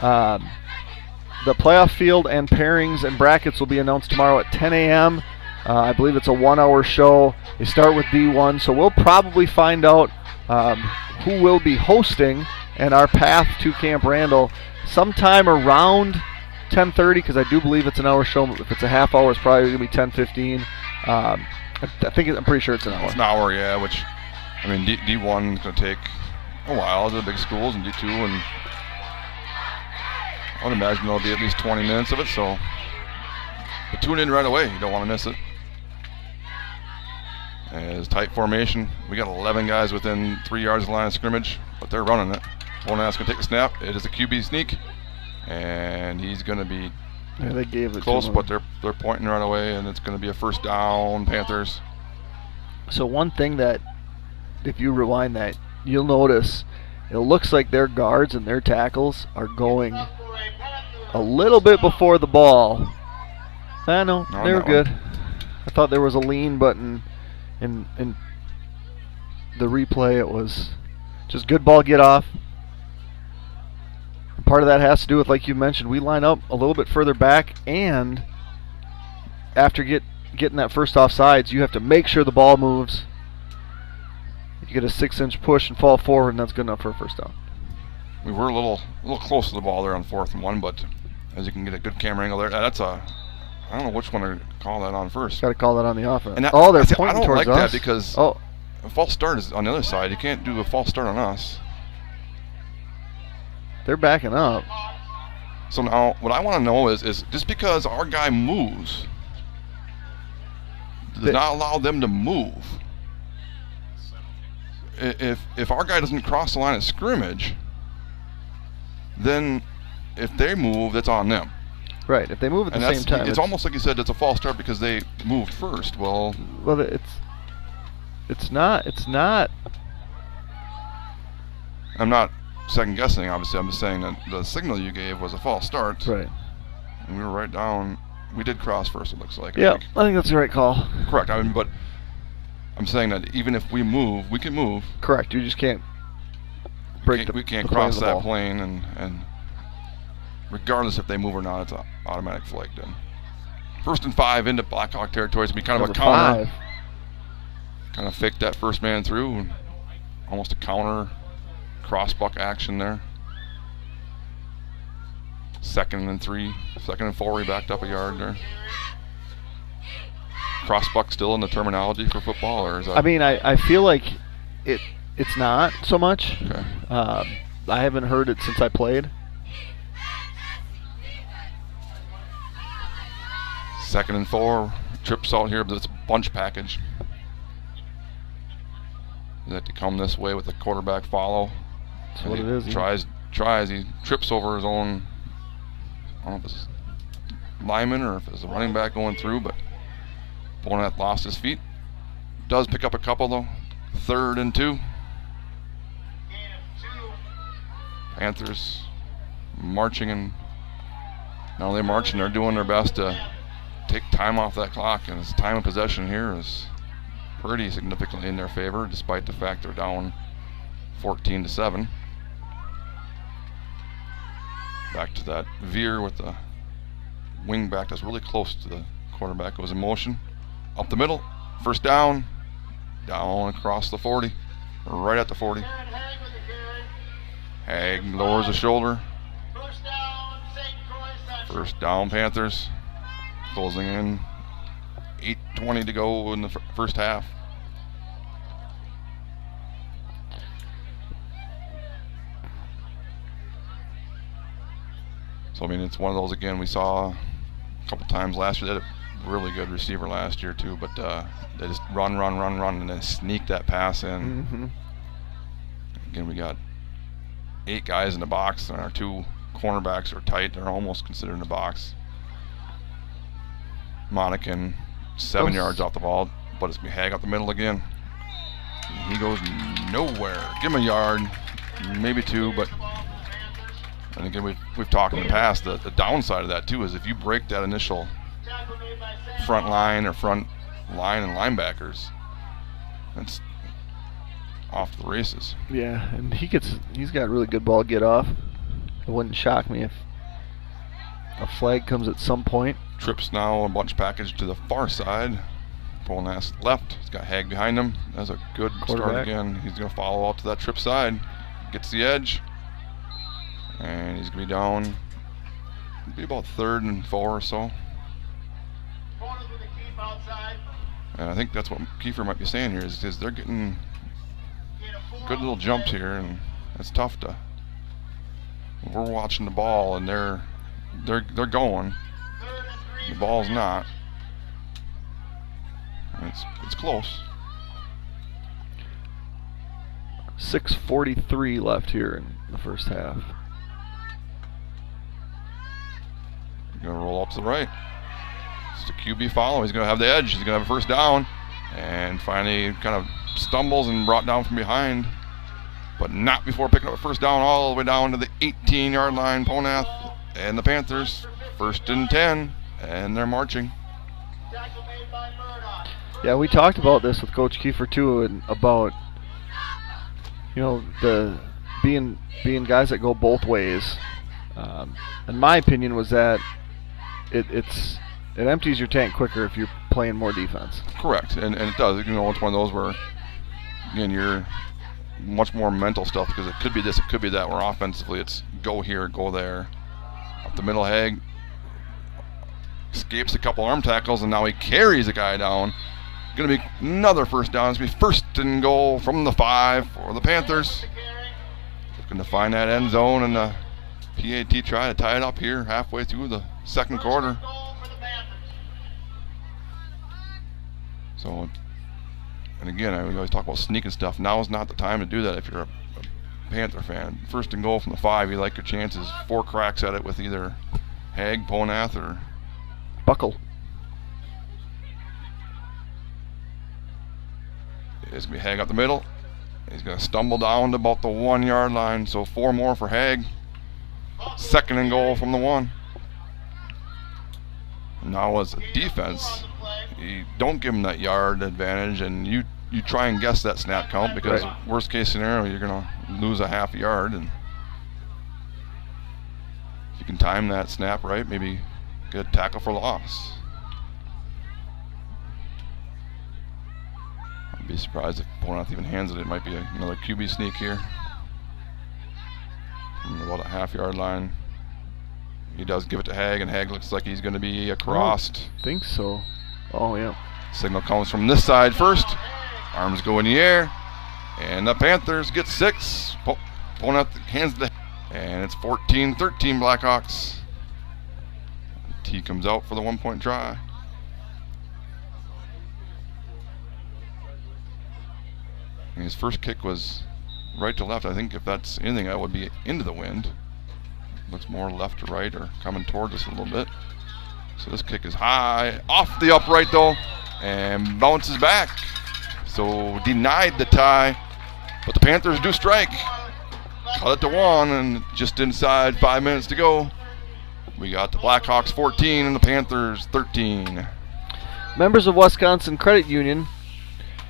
the playoff field and pairings and brackets will be announced tomorrow at 10 a.m. I believe it's a 1-hour show. They start with D1, so we'll probably find out who will be hosting and our path to Camp Randall sometime around 10:30, because I do believe it's an hour show. If it's a half hour, it's probably going to be 10:15. I'm pretty sure it's an hour. It's an hour, yeah, which, I mean, D1 is going to take a while. The big schools, and D2, and I would imagine there'll be at least 20 minutes of it, so but tune in right away. You don't want to miss it. As tight formation, we got 11 guys within 3 yards of the line of scrimmage, but they're running it. Bona's going to take the snap. It is a QB sneak, and he's going to be they gave it close, to him. but they're pointing right away, and it's going to be a first down, Panthers. So one thing that, if you rewind that, you'll notice it looks like their guards and their tackles are going a little bit before the ball. No, they were good. I thought there was a lean, but in the replay it was just good ball get off. Part of that has to do with, like you mentioned, we line up a little bit further back, and after getting that first offsides, you have to make sure the ball moves. You get a 6-inch push and fall forward, and that's good enough for a first down. We were a little close to the ball there on 4th and 1, but as you can get a good camera angle there, that's a, I don't know which one to call that on first. Got to call that on the offense. And they're pointing I don't towards like us. that because a false start is on the other side. You can't do a false start on us. They're backing up. So now what I want to know is just because our guy moves does not allow them to move. If our guy doesn't cross the line of scrimmage, then if they move, that's on them. Right. If they move at the same time, it's almost like you said it's a false start because they moved first. Well, it's not. I'm not second guessing. Obviously, I'm just saying that the signal you gave was a false start. Right. And we were right down. We did cross first. It looks like. Yeah, I think that's the right call. Correct. I mean, but I'm saying that even if we move, we can move. Correct. You just can't break we can't the cross plane of the that ball. plane, and regardless if they move or not, it's an automatic flag then. 1st and 5 into Blackhawk territory. It's going to be kind of a counter. 5. Kind of faked that first man through, and almost a counter crossbuck action there. 2nd and 3, 2nd and 4, we backed up a yard there. Crossbuck still in the terminology for football, or is that? I mean, I feel like it's not so much. Okay. I haven't heard it since I played. 2nd and 4, trips out here, but it's a bunch package. They have to come this way with the quarterback follow. That's what it is. Tries. He trips over his own. I don't know if it's lineman or if it's a running back going through, but Bonat lost his feet. Does pick up a couple though. 3rd and 2. Panthers marching, and not only marching, they're doing their best to take time off that clock, and his time of possession here is pretty significantly in their favor, despite the fact they're down 14-7. Back to that veer with the wing back that's really close to the quarterback. Goes in motion, up the middle, first down, down across the 40, right at the 40. Hag lowers the shoulder. First down, Panthers. Closing in. 8:20 to go in the first half. So, I mean, it's one of those, again, we saw a couple times last year that really good receiver last year too, but they just run, and then sneak that pass in. Mm-hmm. Again, we got 8 guys in the box, and our 2 cornerbacks are tight. They're almost considered in the box. Monacan 7 yards off the ball, but it's going to be Hag up the middle again. And he goes nowhere. Give him a yard, maybe 2, but and again we've talked in the past that the downside of that too is if you break that initial front line and linebackers, that's off to the races. Yeah, and he's got really good ball get off. It wouldn't shock me if a flag comes at some point. Trips now a bunch package to the far side. Polnass left. He's got Hag behind him. That's a good start again. He's going to follow out to that trip side. Gets the edge. And he's going to be down. It'll be about 3rd and 4 or so. And I think that's what Kiefer might be saying here is they're getting good little jumps here, and it's tough to. We're watching the ball, and they're going. The ball's not. And it's close. 6:43 left here in the first half. Going to roll up to the right. It's the QB follow. He's going to have the edge. He's going to have a first down. And finally kind of stumbles and brought down from behind. But not before picking up a first down all the way down to the 18-yard line. Ponath and the Panthers. 1st and 10. And they're marching. Yeah, we talked about this with Coach Kiefer too, and about the being guys that go both ways. And my opinion was that it empties your tank quicker if you're playing more defense. Correct, and it does. It's one of those where, again, you're much more mental stuff because it could be this, it could be that. Where offensively, it's go here, go there. Up the middle, Hag escapes a couple arm tackles, and now he carries a guy down. Going to be another first down. It's going to be 1st and goal from the 5 for the Panthers. Looking to find that end zone, and the PAT try to tie it up here halfway through the 2nd quarter. So, and again, we always talk about sneaking stuff. Now is not the time to do that if you're a Panther fan. 1st and goal from the 5, you like your chances. 4 cracks at it with either Hag, Ponath, or Buckle. It's going to be Hag up the middle. He's going to stumble down to about the 1-yard line. So 4 more for Hag. 2nd and goal from the 1. Now as a defense, you don't give him that yard advantage, and you try and guess that snap count because worst case scenario, you're going to lose a half yard. And if you can time that snap right, maybe get a tackle for loss. I'd be surprised if Ponath even hands it. It might be another QB sneak here. From about a half-yard line. He does give it to Hag, and Hag looks like he's going to be crossed. I think so. Oh, yeah. Signal comes from this side first. Arms go in the air. And the Panthers get 6. Ponath hands the... And it's 14-13 Blackhawks. T comes out for the 1-point try. And his first kick was right to left. I think if that's anything, that would be into the wind. Looks more left to right or coming towards us a little bit. So this kick is high, off the upright though, and bounces back. So denied the tie, but the Panthers do strike. Cut it to 1, and just inside 5 minutes to go. We got the Blackhawks 14 and the Panthers 13. Members of Wisconsin Credit Union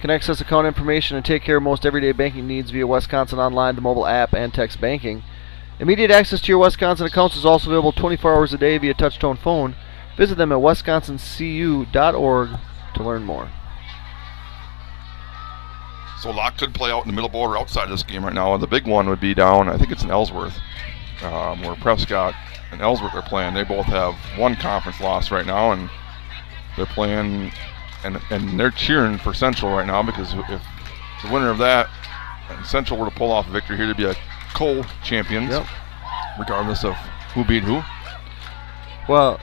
can access account information and take care of most everyday banking needs via Wisconsin Online, the mobile app, and text banking. Immediate access to your Wisconsin accounts is also available 24 hours a day via touch-tone phone. Visit them at wisconsincu.org to learn more. So a lot could play out in the middle border outside of this game right now. The big one would be down, I think it's in Ellsworth, where Prescott and Ellsworth are playing. They both have 1 conference loss right now, and they're playing, and they're cheering for Central right now, because if the winner of that and Central were to pull off a victory here, to be a co-champions, regardless of who beat who. Well,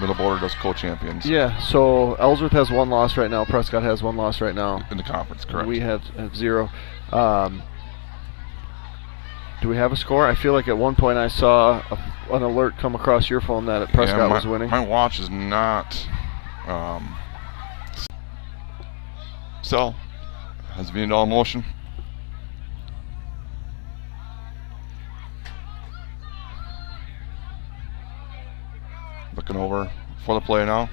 Middle border does co-champions. Yeah, so Ellsworth has 1 loss right now. Prescott has 1 loss right now. In the conference, correct. We have 0. Do we have a score? I feel like at one point I saw an alert come across your phone that Prescott was winning. My watch is not. Cell has been all motion. Looking over for the play now.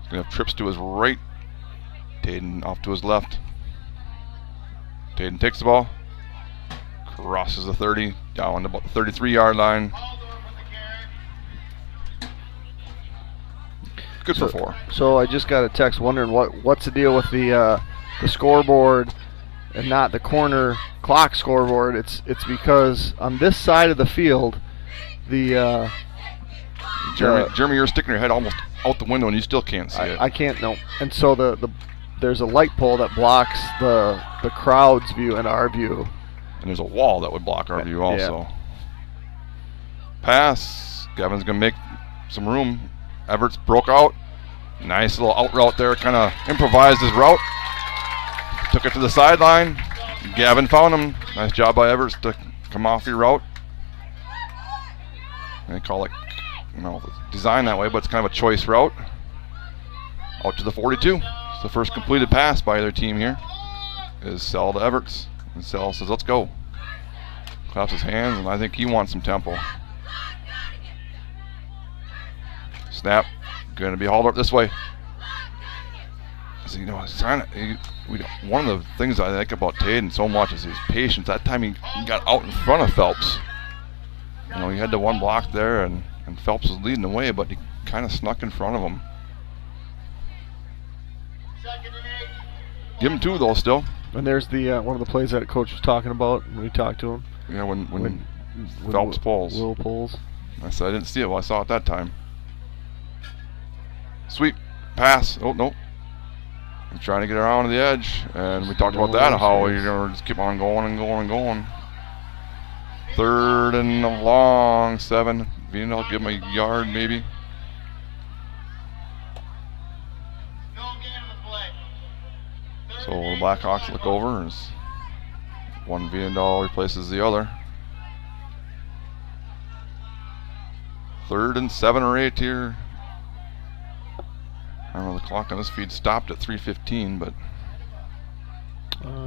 He's going to have trips to his right. Taden off to his left. Taden takes the ball. Crosses the 30. Down to about the 33-yard line. Good for 4. So I just got a text wondering what's the deal with the scoreboard and not the corner clock scoreboard. It's because on this side of the field, the Jeremy, you're sticking your head almost out the window and you still can't see it. I can't, no. And so there's a light pole that blocks the crowd's view and our view. And there's a wall that would block our view also. Yeah. Pass. Gavin's going to make some room. Everts broke out. Nice little out route there. Kind of improvised his route. Took it to the sideline. Gavin found him. Nice job by Everts to come off your route. They call it, designed that way, but it's kind of a choice route. Out to the 42. It's the first completed pass by either team here. Is Sell to Everts. And Sell says, let's go. Claps his hands, and I think he wants some tempo. Snap. Going to be hauled up this way. So, one of the things I like about Taden so much is his patience. That time he got out in front of Phelps. He had the one block there, and Phelps was leading the way, but he kind of snuck in front of him. Give him 2 though still. And there's the one of the plays that coach was talking about when we talked to him. Yeah, when Phelps pulls. Will pulls. I said I didn't see it. Well, I saw it that time. Sweep, pass. Oh no. He's trying to get around to the edge, and we talked about that. How just keep on going and going and going. 3rd and a long 7. I'll give him a yard maybe. So the Blackhawks look over as one Viendal replaces the other. 3rd and 7 or 8 here. I don't know, the clock on this feed stopped at 3:15, but.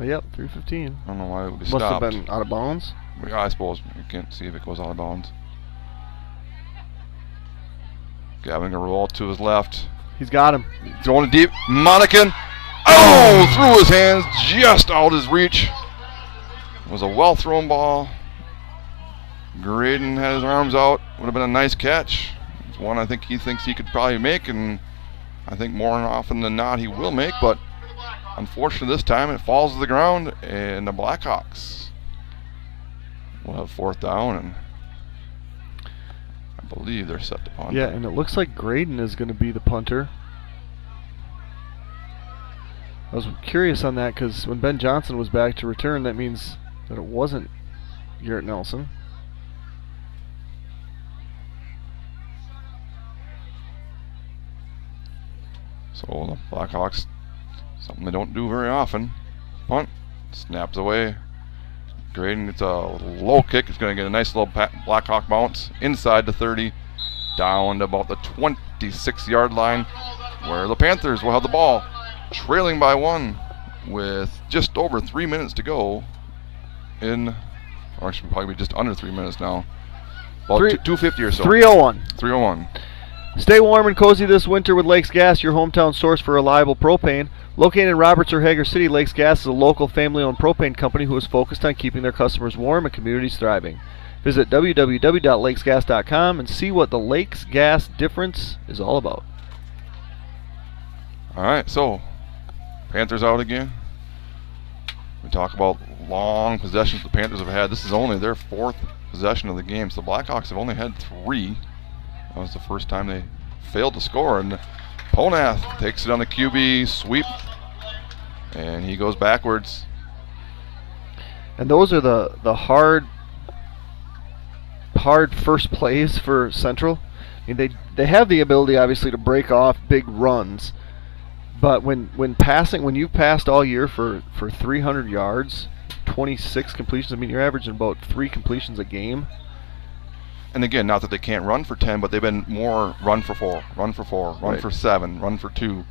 Yep, 3:15. I don't know why it would be stopped. stopped. Must have been out of bounds. I suppose you can't see if it goes out of bounds. Gavin gonna roll to his left. He's got him. Going deep. Monacan. Oh, through his hands, just out his reach. It was a well thrown ball. Graydon had his arms out. Would have been a nice catch. It's one I think he thinks he could probably make, and I think more often than not he will make, but unfortunately this time it falls to the ground, and the Blackhawks will have 4th down, and I believe they're set to punt. Yeah, and it looks like Graydon is going to be the punter. I was curious on that because when Ben Johnson was back to return, that means that it wasn't Garrett Nelson. So the Blackhawks, something they don't do very often. Punt, snaps away. Graydon gets a low kick. It's going to get a nice little Blackhawk bounce inside the 30, down to about the 26-yard line, where the Panthers will have the ball, trailing by 1 with just over 3 minutes to go. Or actually probably just under 3 minutes now. About 2:50 or so. 3:01. 3:01. Stay warm and cozy this winter with Lakes Gas, your hometown source for reliable propane. Located in Roberts or Hager City, Lakes Gas is a local family-owned propane company who is focused on keeping their customers warm and communities thriving. Visit www.lakesgas.com and see what the Lakes Gas difference is all about. All right, so Panthers out again. We talk about long possessions the Panthers have had. This is only their 4th possession of the game. So the Blackhawks have only had 3. That was the first time they failed to score. And Ponath takes it on the QB sweep, and he goes backwards. And those are the hard first plays for Central. I mean, they have the ability, obviously, to break off big runs. But when you've passed all year for 300 yards, 26 completions, I mean, you're averaging about 3 completions a game. And again, not that they can't run for 10, but they've been more run for 4, run for 4, run Right. for 7, run for 2.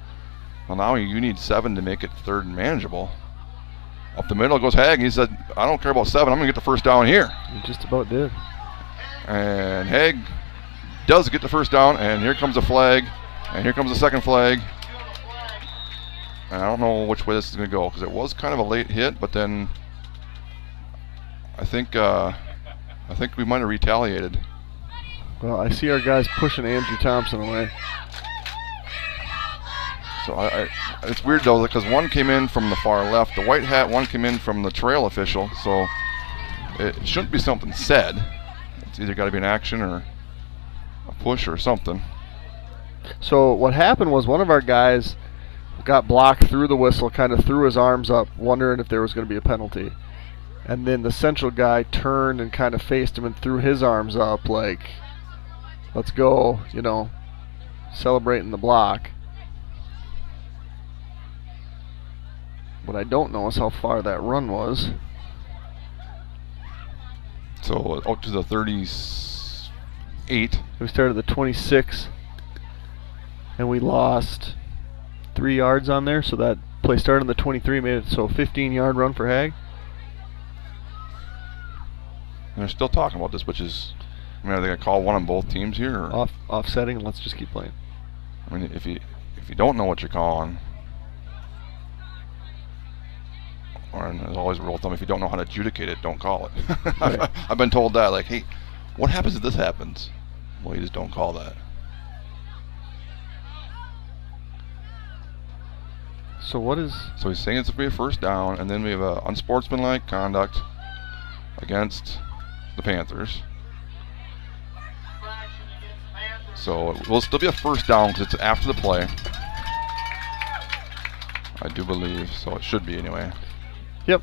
Well, now you need 7 to make it third and manageable. Up the middle goes Haig. He said, I don't care about 7. I'm going to get the first down here. You just about did. And Haig does get the first down, and here comes a flag, and here comes the second flag. And I don't know which way this is going to go, because it was kind of a late hit, but then I think we might have retaliated. Well, I see our guys pushing Andrew Thompson away. So it's weird though, because one came in from the far left, the white hat, one came in from the trail official, so it shouldn't be something said. It's either got to be an action or a push or something. So what happened was one of our guys got blocked through the whistle, kind of threw his arms up, wondering if there was going to be a penalty. And then the central guy turned and kind of faced him and threw his arms up like, let's go, celebrating the block. What I don't know is how far that run was. So out to the 38. We started at the 26, and we lost 3 yards on there, so that play started on the 23, made it so a 15-yard run for Haig. And they're still talking about this, which is, are they going to call one on both teams here? Or? Offsetting, let's just keep playing. I mean, if you don't know what you're calling, or there's always a rule of thumb, if you don't know how to adjudicate it, don't call it. Right. I've been told that, like, hey, what happens if this happens? Well, you just don't call that. So what is... So he's saying it's going to be a first down, and then we have a unsportsmanlike conduct against the Panthers. So it will still be a first down because it's after the play. I do believe, so it should be anyway. Yep.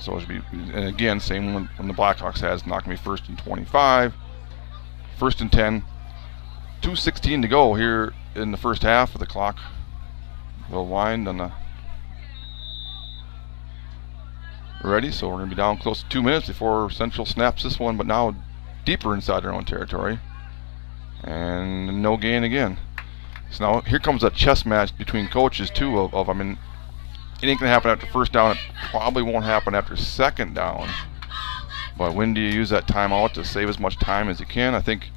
So it should be, and again, same when the Blackhawks has, not going to be 1st and 25, 1st and 10, 2:16 to go here in the first half of the clock. Will wind on the ready, so we're going to be down close to 2 minutes before Central snaps this one, but now deeper inside their own territory. And no gain again. So now here comes a chess match between coaches too of I mean, it ain't going to happen after first down. It probably won't happen after second down. But when do you use that timeout to save as much time as you can? I think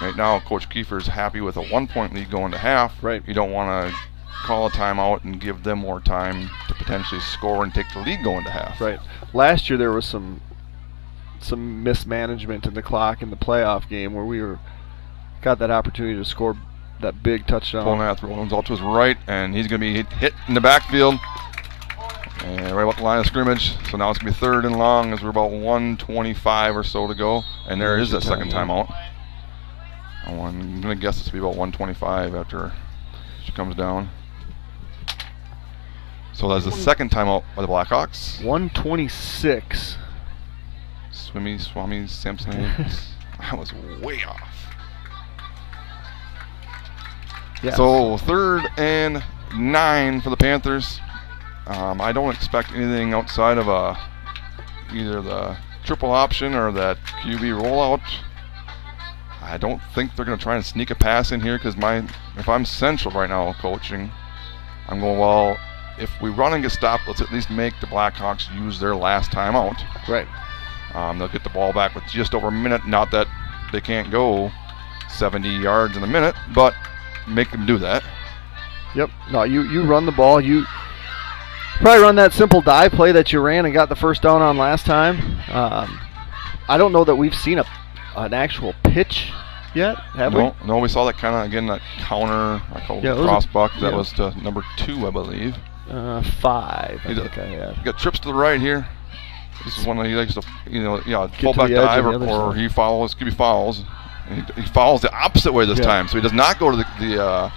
right now Coach Kiefer's happy with a 1-point lead going to half. Right. You don't want to call a timeout and give them more time to potentially score and take the lead going to half. Right. Last year there was some mismanagement in the clock in the playoff game where we got that opportunity to score that big touchdown. Polnath rolls out to his right, and he's going to be hit in the backfield. And right about the line of scrimmage. So now it's going to be 3rd and long as we're about 1:25 or so to go. And there is that second timeout. I'm going to guess it's going to be about 1:25 after she comes down. So that's the second timeout by the Blackhawks. 1:26. Swami, Samson. I was way off. Yeah. So 3rd and 9 for the Panthers. I don't expect anything outside of either the triple option or that QB rollout. I don't think they're going to try and sneak a pass in here because if I'm Central right now coaching, I'm going, well, if we run and get stopped, let's at least make the Blackhawks use their last timeout. Right. They'll get the ball back with just over a minute. Not that they can't go 70 yards in a minute, but make them do that. Yep. No, you run the ball. You probably run that simple dive play that you ran and got the first down on last time. I don't know that we've seen an actual pitch yet, have we? No, we saw that kind of, again, that counter, I call it crossbuck. That was to number 2, I believe. 5, I think I have. You got trips to the right here. This is one that he likes to, fullback to the edge dive, on the other or side. he follows, could be fouls. And he follows the opposite way this time, so he does not go to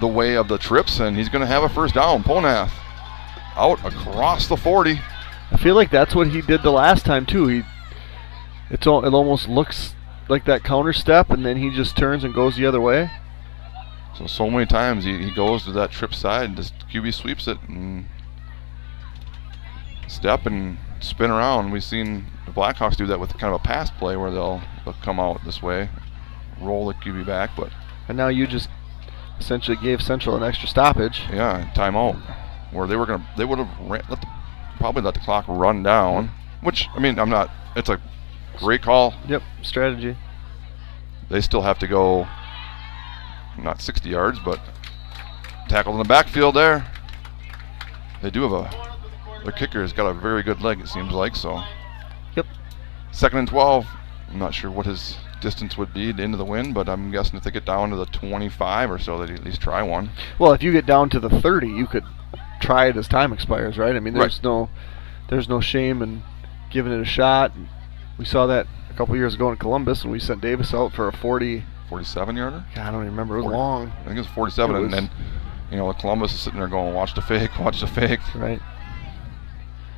the way of the trips, and he's going to have a first down. Polnath out across the 40. I feel like that's what he did the last time too. It almost looks like that counter step, and then he just turns and goes the other way. So many times he goes to that trip side and just QB sweeps it and step and spin around. We've seen the Blackhawks do that with kind of a pass play where they'll come out this way, roll the QB back, but and now you just essentially gave Central an extra stoppage. Yeah, timeout, where they would have probably let the clock run down. Which, I mean, it's a great call. Yep, strategy. They still have to go not 60 yards, but tackled in the backfield there. They do have their kicker has got a very good leg, it seems like, so. Yep. 2nd and 12. I'm not sure what his distance would be into the wind, but I'm guessing if they get down to the 25 or so, they'd at least try one. Well, if you get down to the 30, you could try it as time expires, right? I mean, there's no shame in giving it a shot. We saw that a couple years ago in Columbus when we sent Davis out for a 47 yarder? God, I don't even remember. It was long. I think it was 47, and then, Columbus is sitting there going, watch the fake. Right.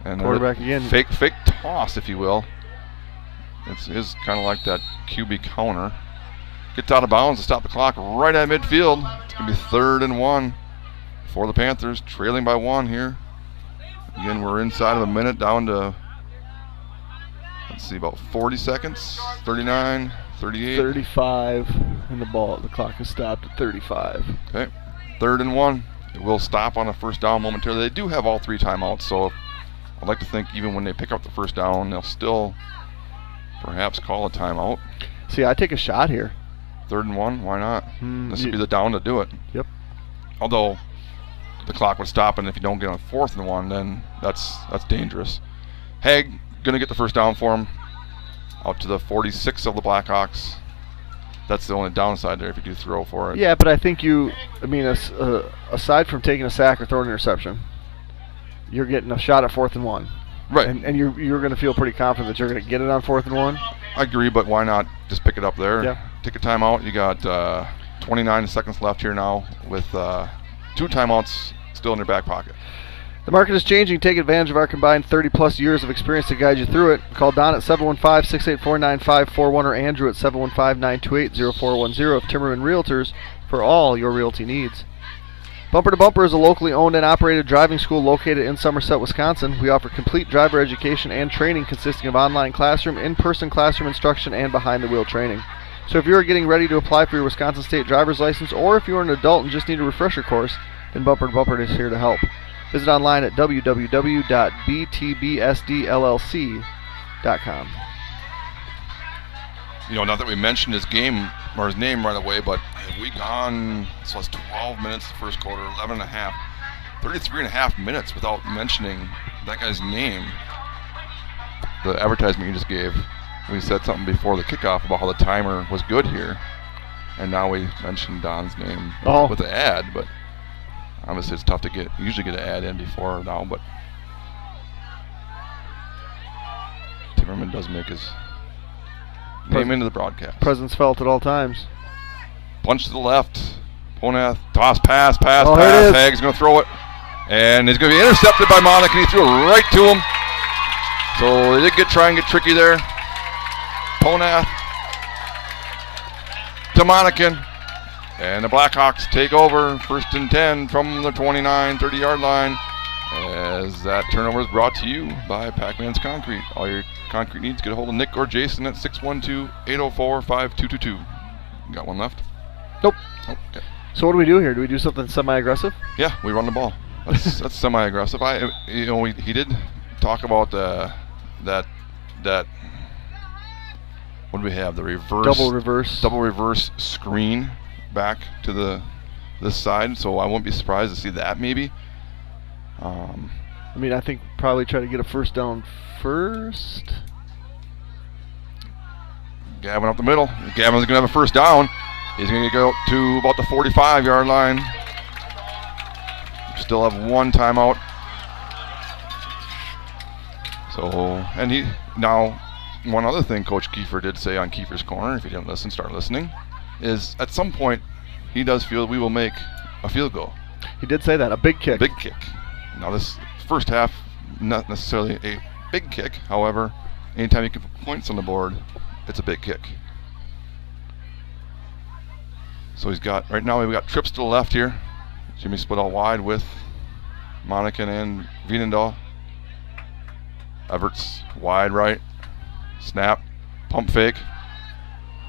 And quarterback again. Fake toss, if you will. It's kind of like that QB counter. Gets out of bounds to stop the clock right at midfield. It's going to be 3rd and 1 for the Panthers, trailing by 1 here. Again, we're inside of a minute, down to, let's see, about 40 seconds. 39, 38. 35, and the clock is stopped at 35. Okay, 3rd and 1. It will stop on a first down momentarily. They do have all 3 timeouts, so I'd like to think even when they pick up the first down, they'll still perhaps call a timeout. See, I take a shot here. 3rd and 1, why not? This would be the down to do it. Yep. Although the clock would stop, and if you don't get on 4th and 1, then that's dangerous. Haig gonna get the first down for him. Out to the 46 of the Blackhawks. That's the only downside there if you do throw for it. Yeah, but I think aside from taking a sack or throwing an interception, you're getting a shot at 4th and 1. Right. And you're going to feel pretty confident that you're going to get it on 4th and 1. I agree, but why not just pick it up there? Yeah. Take a timeout. You got 29 seconds left here now with 2 timeouts still in your back pocket. The market is changing. Take advantage of our combined 30-plus years of experience to guide you through it. Call Don at 715-684-9541 or Andrew at 715-928-0410 of Timmerman Realtors for all your realty needs. Bumper to Bumper is a locally owned and operated driving school located in Somerset, Wisconsin. We offer complete driver education and training consisting of online classroom, in-person classroom instruction, and behind-the-wheel training. So if you are getting ready to apply for your Wisconsin State driver's license, or if you are an adult and just need a refresher course, then Bumper to Bumper is here to help. Visit online at www.btbsdllc.com. Not that we mentioned his name right away, but have we gone, so it's 12 minutes the first quarter, 11 and a half, 33 and a half minutes without mentioning that guy's name. The advertisement you just gave, we said something before the kickoff about how the timer was good here, and now we mentioned Don's name with the ad, but obviously it's tough to usually get an ad in before now, but Timmerman does make his name into the broadcast. Presence felt at all times. Punch to the left. Ponath, toss, pass. Haig's going to throw it. And he's going to be intercepted by Monacan. He threw it right to him. So they did try and get tricky there. Ponath to Monacan. And the Blackhawks take over 1st and 10 from the 29, 30-yard line. As that turnover is brought to you by Pac-Man's Concrete. All your concrete needs, get a hold of Nick or Jason at 612-804-5222. Got one left? Nope. Oh, okay. So what do we do here? Do we do something semi-aggressive? Yeah, we run the ball. That's semi-aggressive. He did talk about that. What do we have? The double reverse screen back to this side. So I won't be surprised to see that maybe. I think probably try to get a first down first. Gavin up the middle. Gavin's going to have a first down. He's going to go to about the 45-yard line. Still have 1 timeout. So, one other thing Coach Kiefer did say on Kiefer's Corner, if you didn't listen, start listening, is at some point he does feel we will make a field goal. He did say that, a big kick. Big kick. Now this first half, not necessarily a big kick. However, anytime you can put points on the board, it's a big kick. So he's got, right now we've got trips to the left here. Jimmy split out wide with Monacan and Vienendahl. Everts wide right. Snap. Pump fake.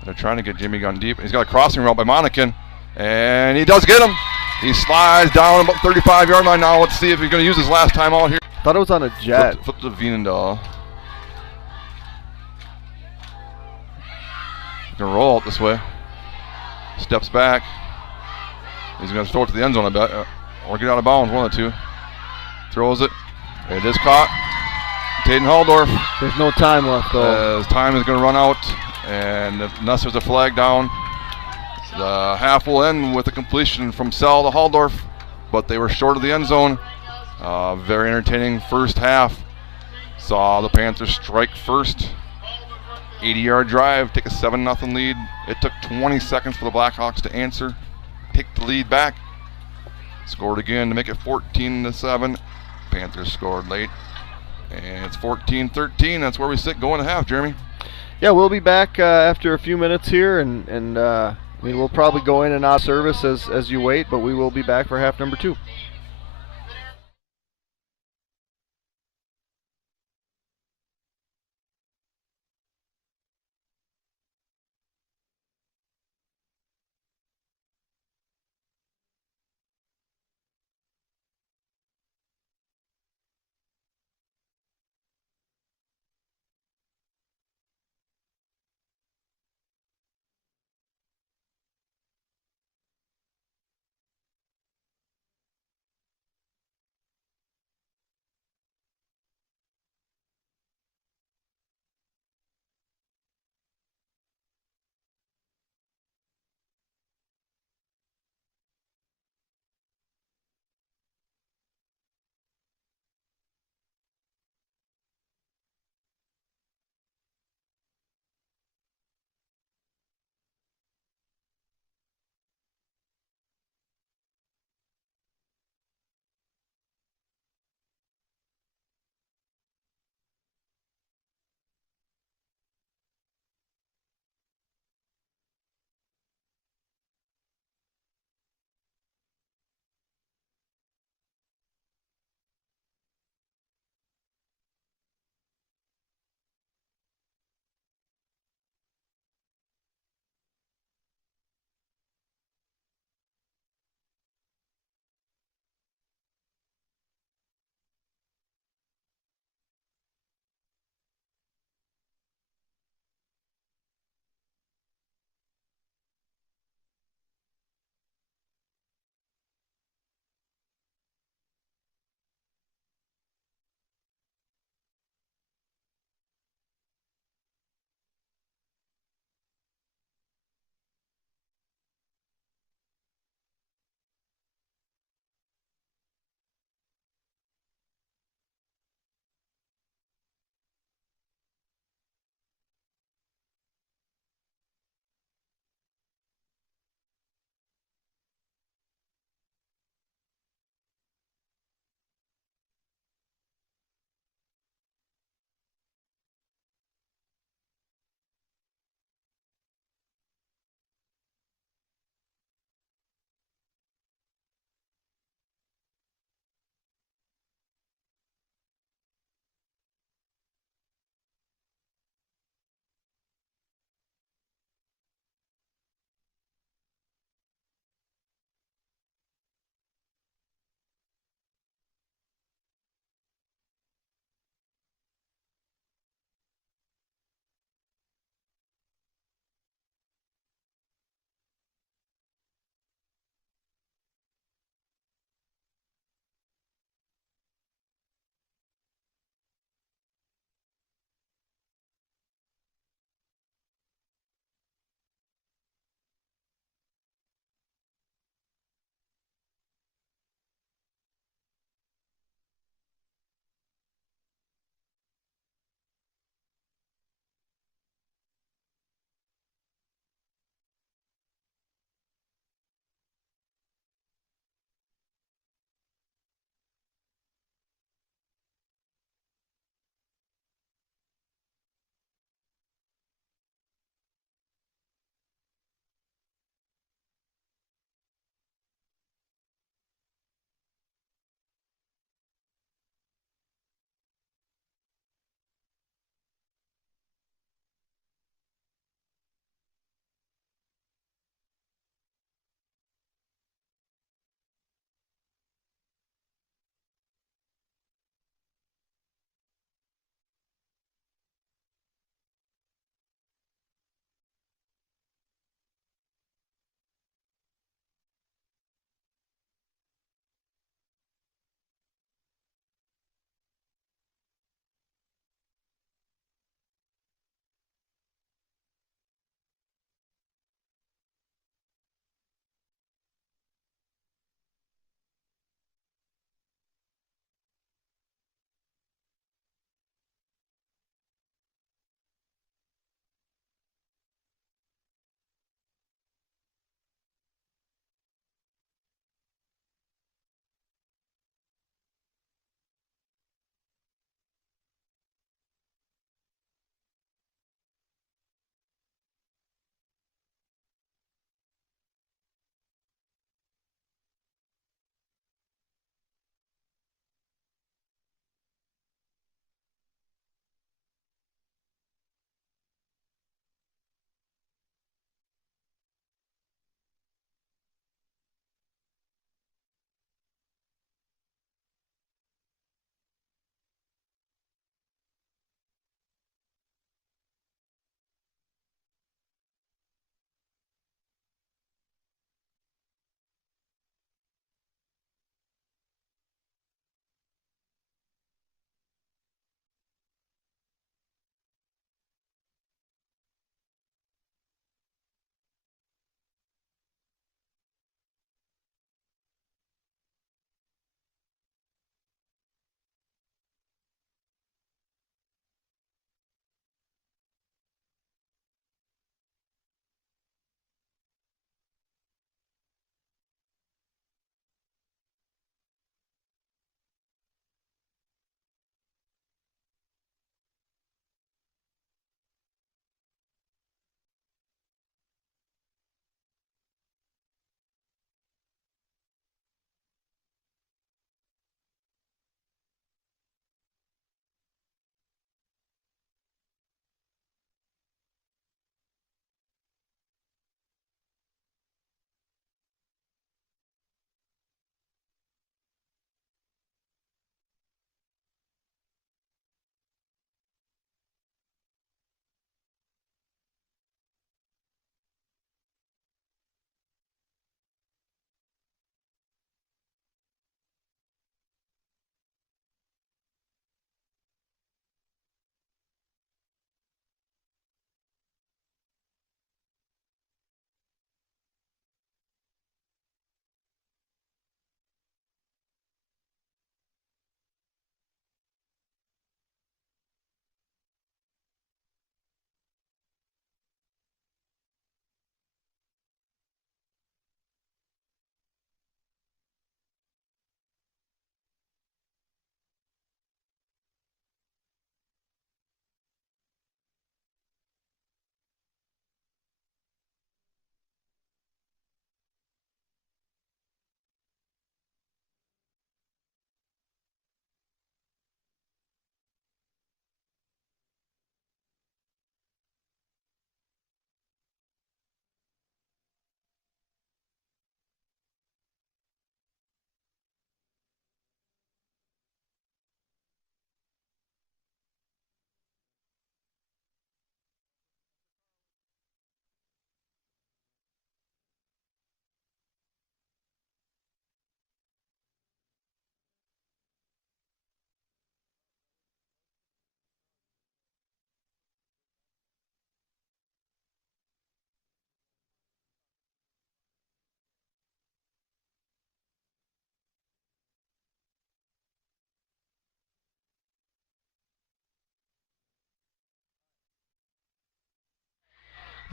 They're trying to get Jimmy gone deep. He's got a crossing route by Monacan. And he does get him. He slides down about 35-yard line now. Let's see if he's going to use his last time out here. Thought it was on a jet. Flip to Vienendahl. Going to roll out this way. Steps back. He's going to throw it to the end zone, I bet. Or get out of bounds, one of the two. Throws it. It is caught. Taden Halldorf. There's no time left, though. His time is going to run out. And unless there's a flag down, the half will end with a completion from Sell to Halldorf. But they were short of the end zone. Very entertaining first half. Saw the Panthers strike first. 80-yard drive, take a 7-0 lead. It took 20 seconds for the Blackhawks to answer, take the lead back. Scored again to make it 14-7. Panthers scored late. And it's 14-13. That's where we sit going to half, Jeremy. Yeah, we'll be back after a few minutes here, and I mean, we'll probably go in and out of service as you wait, but we will be back for half number 2.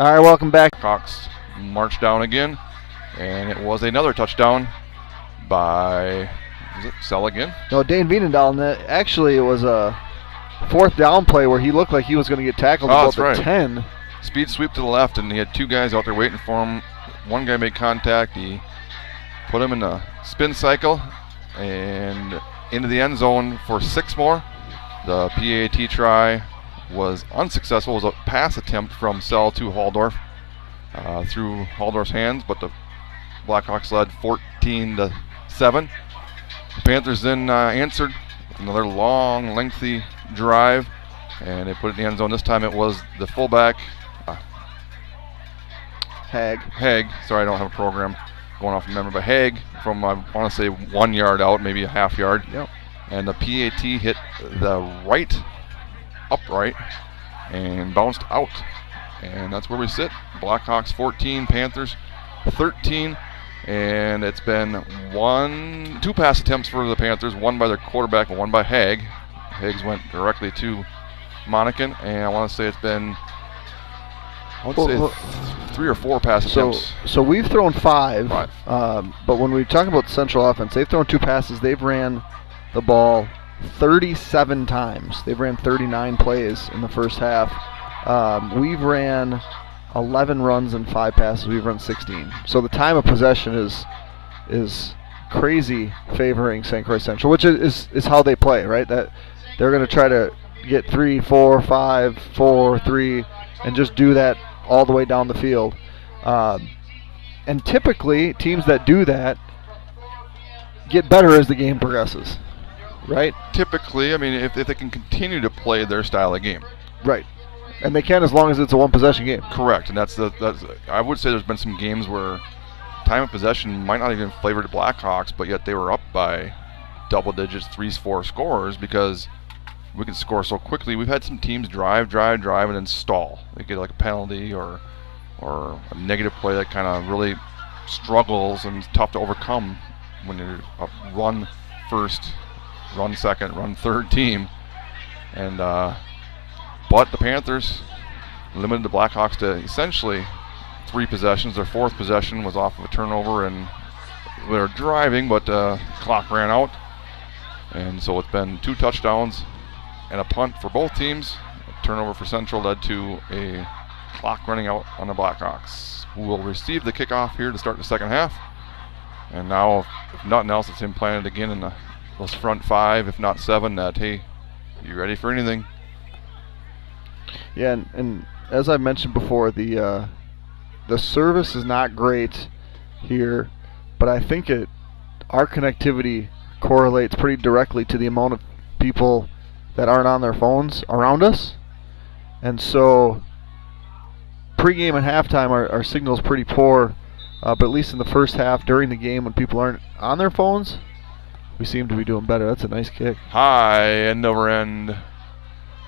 All right, welcome back. Cox marched down again, and it was another touchdown by, was it Sell again? No, Dane Veenendahl, and actually it was a 4th down play where he looked like he was going to get tackled about that's the right. 10. Speed sweep to the left, and he had 2 guys out there waiting for him. One guy made contact. He put him in a spin cycle and into the end zone for 6 more. The PAT try was unsuccessful. It was a pass attempt from Sell to Halldorf through Halldorf's hands, but the Blackhawks led 14-7. The Panthers then answered with another long, lengthy drive, and they put it in the end zone. This time it was the fullback, Hag. Sorry, I don't have a program going off of memory, but Hag from, I want to say, 1 yard out, maybe a half yard. Yep. And the PAT hit the right upright and bounced out. And that's where we sit. Blackhawks 14, Panthers 13. And it's been 2 pass attempts for the Panthers, one by their quarterback and one by Hag. Higgs went directly to Monacan, and I want to say it's been, I would say 3 or 4 pass attempts. So we've thrown 5. But when we talk about the Central offense, they've thrown 2 passes. They've ran the ball 37 times. They've ran 39 plays in the first half. We've ran 11 runs and 5 passes. We've run 16. So the time of possession is crazy favoring St. Croix Central, which is how they play, right? That they're going to try to get 3, 4, 5, 4, 3, and just do that all the way down the field. And typically, teams that do that get better as the game progresses, right? Typically, I mean, if they can continue to play their style of game. Right. And they can as long as it's a one-possession game. Correct, and that's I would say there's been some games where time of possession might not even favor the Blackhawks, but yet they were up by double digits, 3-4 scores because we can score so quickly. We've had some teams drive, and then stall. They get like a penalty or a negative play that kind of really struggles and is tough to overcome when you're a run first, run second, run third team. And but the Panthers limited the Blackhawks to essentially 3 possessions. Their 4th possession was off of a turnover, and they were driving, but clock ran out. And so it's been 2 touchdowns and a punt for both teams. A turnover for Central led to a clock running out on the Blackhawks, who will receive the kickoff here to start the second half. And now, if nothing else, it's implanted again in those front 5, if not 7, that, hey, you ready for anything? Yeah, and as I mentioned before, the service is not great here, but I think our connectivity correlates pretty directly to the amount of people that aren't on their phones around us. And so pregame and halftime, our signal is pretty poor, but at least in the first half during the game when people aren't on their phones, we seem to be doing better. That's a nice kick. High end over end.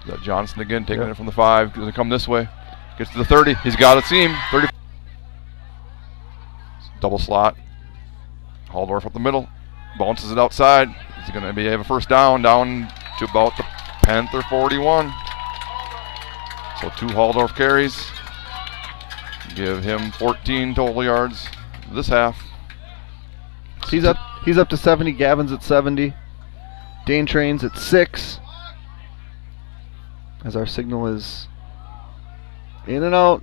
Is that Johnson again taking it from the 5? Going to come this way. Gets to the 30. He's got a seam. 30. Double slot. Halldorf up the middle. Bounces it outside. He's going to have a first down to about the Panther 41. So 2 Halldorf carries. Give him 14 total yards this half. He's up to 70. Gavin's at 70. Dane Train's at 6. As our signal is in and out.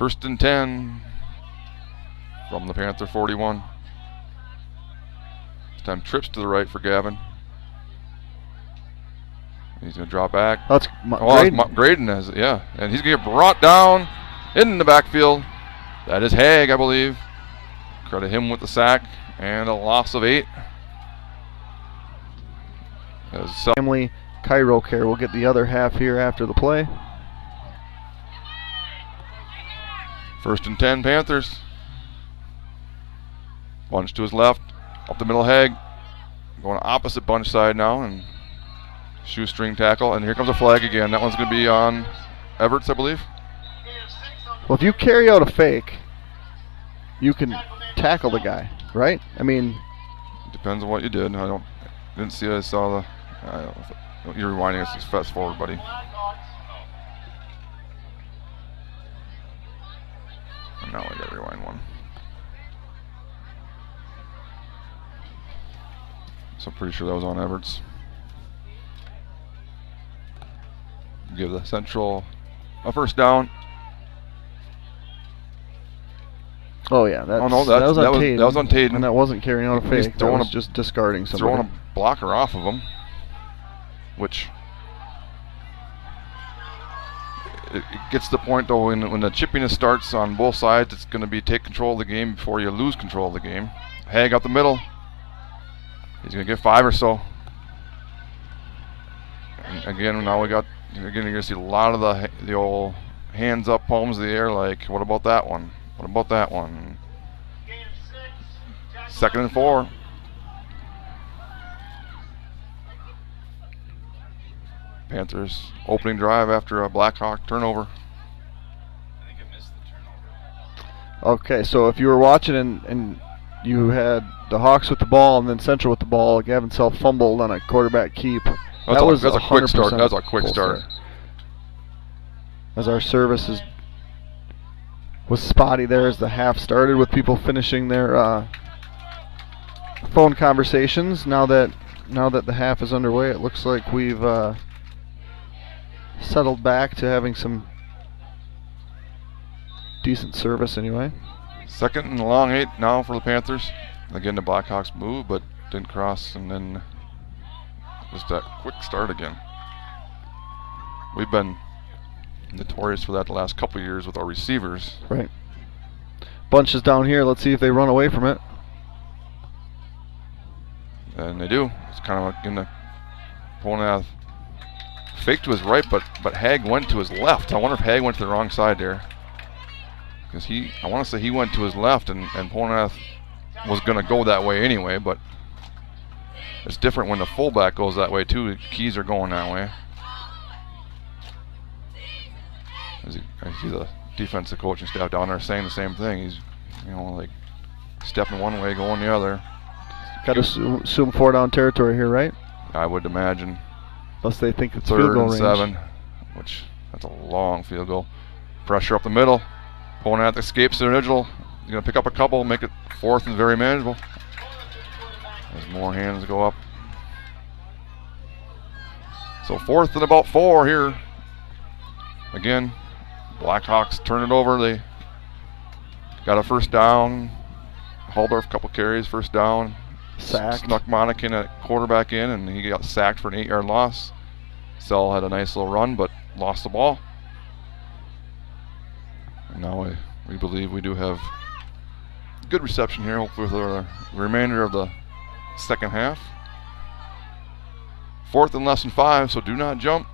1st and 10 from the Panther 41. This time trips to the right for Gavin. He's going to drop back. That's Graydon has it, yeah. And he's going to get brought down in the backfield. That is Haig, I believe. Credit him with the sack and a loss of 8. Family Cairo Care will get the other half here after the play. 1st and 10 Panthers. Bunch to his left. Up the middle Haig. Going opposite bunch side now and shoestring tackle. And here comes a flag again. That one's going to be on Everts, I believe. Well, if you carry out a fake, you can tackle the guy, right? I mean, depends on what you did. Didn't see it. I saw the. You're rewinding us. Fast forward, buddy. And now we got to rewind one. So I'm pretty sure that was on Everts. Give the Central a first down. Oh yeah, that was that was on on Tatum. Tatum. And that wasn't carrying out a He's fake. That throwing was just discarding somebody. Throwing a blocker off of him, which it gets to the point though when the chippiness starts on both sides, it's going to be take control of the game before you lose control of the game. Haig up the middle. He's going to get 5 or so. And again, now you're going to see a lot of the old hands up, palms in the air, like, what about that one? What about that one? 2nd and 4. Panthers opening drive after a Blackhawk turnover. I think I missed the turnover. Okay, so if you were watching and you had the Hawks with the ball and then Central with the ball, Gavin Self fumbled on a quarterback keep. That's a quick start. 100% That's a quick start. As our service was spotty there as the half started, with people finishing their phone conversations. Now that the half is underway, it looks like we've settled back to having some decent service anyway. 2nd and long 8 now for the Panthers. Again, the Blackhawks move, but didn't cross, and then just that quick start again. We've been notorious for that the last couple of years with our receivers. Right. Bunch is down here. Let's see if they run away from it. And they do. It's kind of in the Ponath fake to his right, but Haig went to his left. I wonder if Haig went to the wrong side there. Because I want to say he went to his left, and Ponath was going to go that way anyway, but it's different when the fullback goes that way too. The keys are going that way. I see the defensive coaching staff down there saying the same thing. He's, like stepping one way, going the other. Got to assume 4-down territory here, right? I would imagine. Unless they think it's field 3rd goal and range. 7, which that's a long field goal. Pressure up the middle. Ponath escapes the original. He's going to pick up a couple, make it 4th and very manageable. As more hands go up. So 4th and about 4 here. Again, Blackhawks turn it over. They got a first down. Haldorf, a couple carries, first down. Sacked. Snuck Monacan at quarterback in, and he got sacked for an 8-yard loss. Sell had a nice little run, but lost the ball. And now we believe we do have good reception here, hopefully with the remainder of the second half. 4th and less than 5, so do not jump.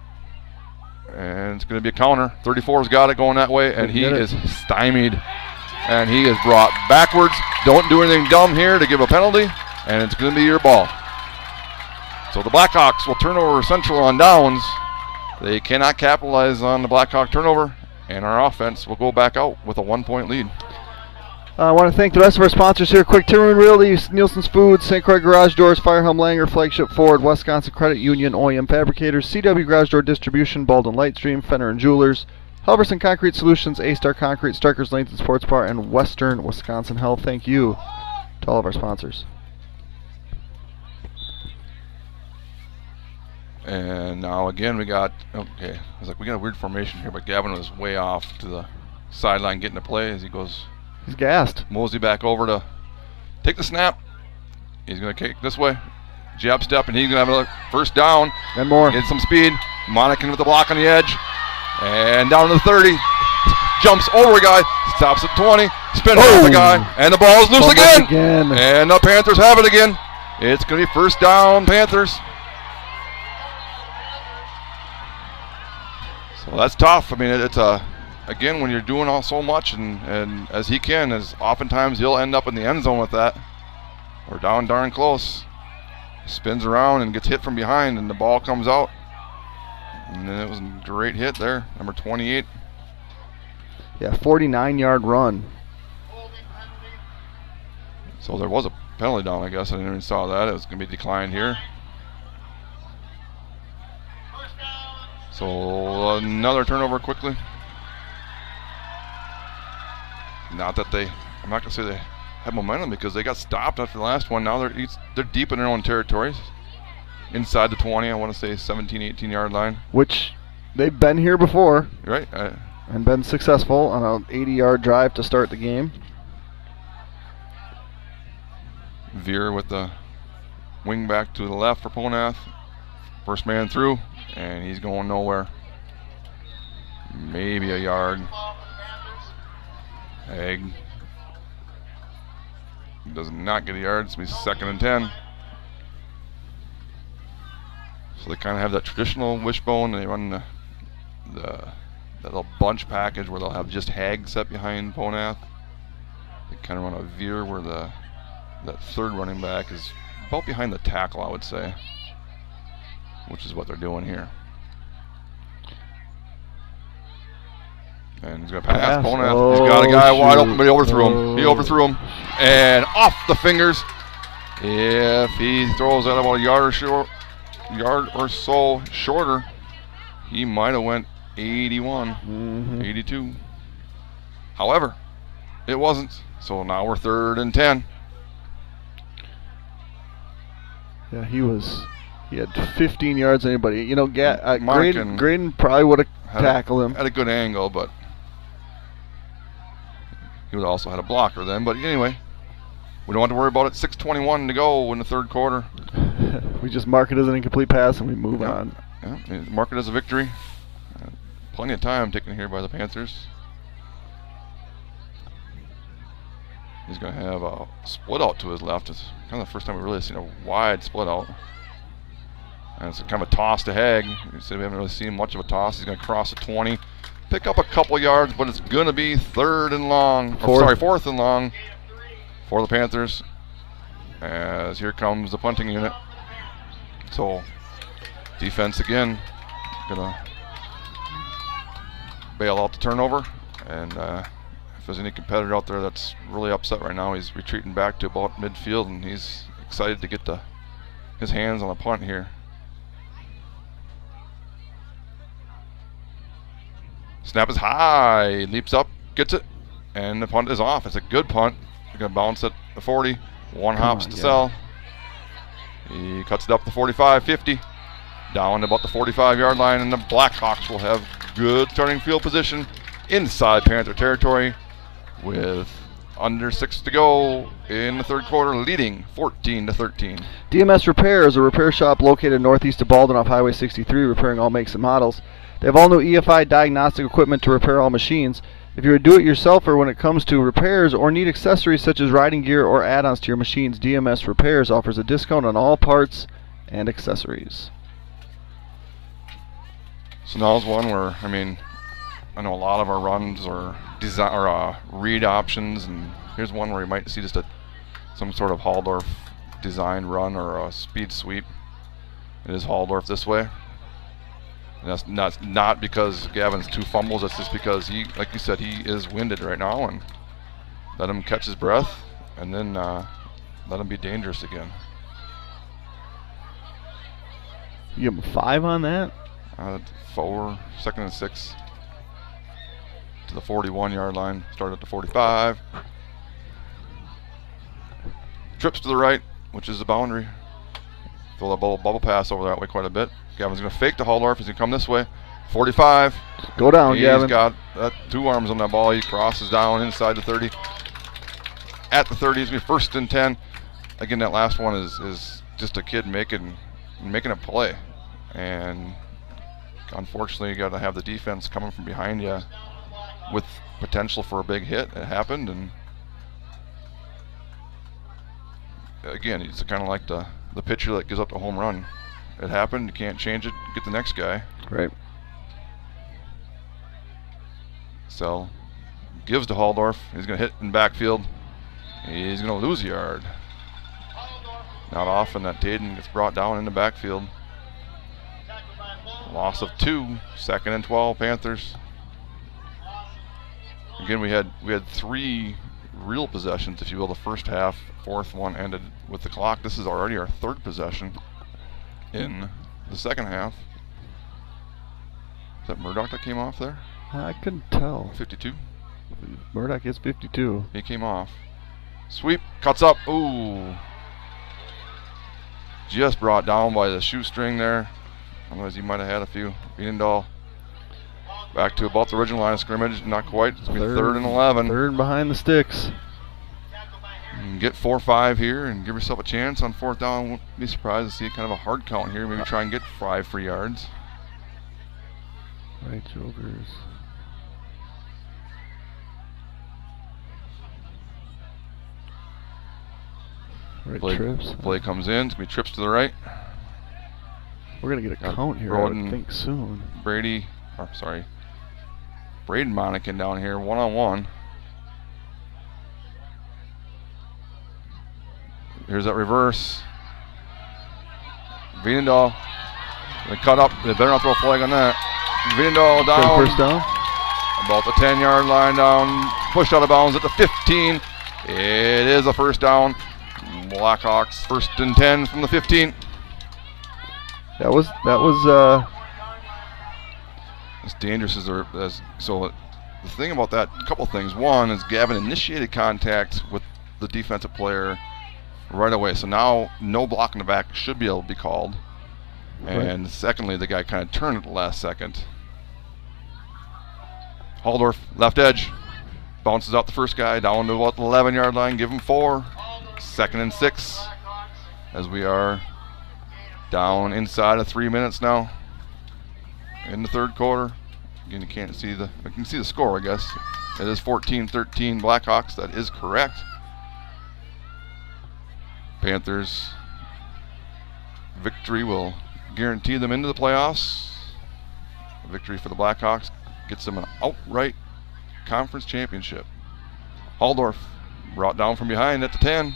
And it's going to be a counter. 34's got it going that way, and he is stymied. And he is brought backwards. Don't do anything dumb here to give a penalty, and it's going to be your ball. So the Blackhawks will turn over Central on downs. They cannot capitalize on the Blackhawk turnover, and our offense will go back out with a 1-point lead. I want to thank the rest of our sponsors here. Quick Timberman Realty, Nielsen's Foods, St. Croix Garage Doors, Firehelm Langer, Flagship Ford, Wisconsin Credit Union, OEM Fabricators, CW Garage Door Distribution, Baldwin Lightstream, Fenner and Jewelers, Halverson Concrete Solutions, A-Star Concrete, Starkers Lanes and Sports Bar, and Western Wisconsin Health. Thank you to all of our sponsors. And now again we got, okay, I was like, we got a weird formation here, but Gavin was way off to the sideline getting the play as he goes. He's gassed. Mosey back over to take the snap. He's going to kick this way. Jab step, and he's going to have another first down. And more. Get some speed. Monacan with the block on the edge. And down to the 30. Jumps over a guy. Stops at 20. Spins off the guy. And the ball is loose again. And the Panthers have it again. It's going to be first down, Panthers. So that's tough. I mean, it's a... Again, when you're doing all so much, and as he can, as oftentimes he'll end up in the end zone with that, or down darn close. Spins around and gets hit from behind, and the ball comes out. And then it was a great hit there, number 28. Yeah, 49-yard run. So there was a penalty down, I guess. I didn't even saw that. It was going to be declined here. So another turnover quickly. not that I'm not going to say they have momentum because they got stopped after the last one. Now they're deep in their own territories. Inside the 20, I want to say 17, 18-yard line. Which they've been here before. Right. And been successful on an 80-yard drive to start the game. Veer with the wing back to the left for Ponath. First man through, and he's going nowhere. Maybe a yard. Egg does not get a yard. It's going to be 2nd and 10. So they kind of have that traditional wishbone. They run that little bunch package where they'll have just Hag set behind Ponath. They kind of run a veer where that third running back is about behind the tackle, I would say, which is what they're doing here. And he's going to pass Ponath. He's got a guy wide open, but he overthrew him. He overthrew him. And off the fingers. If he throws that about a yard or so shorter, he might have went 81, 82. However, it wasn't. So now we're 3rd and 10. Yeah, he had 15 yards. Anybody, you know, Graydon probably would have tackled him. At a good angle, but he would also had a blocker then. But anyway, we don't have to worry about it. 6:21 to go in the 3rd quarter. We just mark it as an incomplete pass and we move on. Yeah, mark it as a victory. Plenty of time taken here by the Panthers. He's going to have a split out to his left. It's kind of the first time we've really seen a wide split out. And it's kind of a toss to Hag. You said we haven't really seen much of a toss. He's going to cross the 20, pick up a couple yards, but it's going to be 4th and long for the Panthers. As here comes the punting unit. So defense again going to bail out the turnover. And if there's any competitor out there that's really upset right now, he's retreating back to about midfield, and he's excited to get his hands on a punt here. Snap is high, leaps up, gets it, and the punt is off. It's a good punt. They're going to bounce at the 40. One hops to sell. He cuts it up the 45, 50. Down to about the 45-yard line, and the Blackhawks will have good starting field position inside Panther territory with under 6 to go in the 3rd quarter, leading 14-13. DMS Repair is a repair shop located northeast of Baldwin off Highway 63, repairing all makes and models. They have all new EFI diagnostic equipment to repair all machines. If you're a do-it-yourselfer when it comes to repairs or need accessories such as riding gear or add-ons to your machines, DMS Repairs offers a discount on all parts and accessories. So now's one where, I know a lot of our runs are read options, and here's one where you might see just some sort of Halldorf design run or a speed sweep. It is Halldorf this way. And that's not because Gavin's 2 fumbles. That's just because he, like you said, he is winded right now, and let him catch his breath, and then let him be dangerous again. You give him 5 on that? 4, 2nd and 6 to the 41-yard line. Start at the 45. Trips to the right, which is the boundary. Throw the bubble pass over that way quite a bit. Gavin's going to fake to Halldorf. He's going to come this way. 45. Go down, Gavin. He's got 2 arms on that ball. He crosses down inside the 30. At the 30, he's going to be 1st and 10. Again, that last one is just a kid making a play. And unfortunately, you got to have the defense coming from behind you with potential for a big hit. It happened, and again, it's kind of like the pitcher that gives up the home run. It happened, you can't change it, get the next guy. Right. So, gives to Halldorf. He's going to hit in backfield. He's going to lose a yard. Not often that Taden gets brought down in the backfield. Loss of 2, 2nd and 12, Panthers. Again, we had 3 real possessions, if you will, the first half. 4th one ended with the clock. This is already our 3rd possession in the 2nd half. Is that Murdoch that came off there? I couldn't tell. 52. Murdoch gets 52. He came off. Sweep, cuts up. Ooh. Just brought down by the shoestring there. Otherwise, he might have had a few. Vienendahl back to about the original line of scrimmage. Not quite. It's going to be 3rd and 11. Third behind the sticks. And get 4-5 here and give yourself a chance on 4th down. Won't be surprised to see kind of a hard count here. Maybe try and get 5 free yards. Right shoulders. Right trips. Play comes in. It's going to be trips to the right. We're going to get a count here, I would think, soon. Braden Monacan down here, one-on-one. Here's that reverse. Vienendahl. They cut up. They better not throw a flag on that. Vienendahl down. First down. About the 10-yard line down. Pushed out of bounds at the 15. It is a first down. Blackhawks 1st and 10 from the 15. That was as dangerous as so. The thing about that, a couple things. One is Gavin initiated contact with the defensive player right away. So now no block in the back should be able to be called. And secondly, the guy kind of turned at the last second. Haldorf, left edge, bounces out the first guy down to about the 11-yard line. Give him 4. 2nd and 6 as we are down inside of 3 minutes now in the 3rd quarter. Again, you can see the score, I guess. It is 14-13 Blackhawks. That is correct. Panthers victory will guarantee them into the playoffs. A victory for the Blackhawks gets them an outright conference championship. Haldorf brought down from behind at the 10.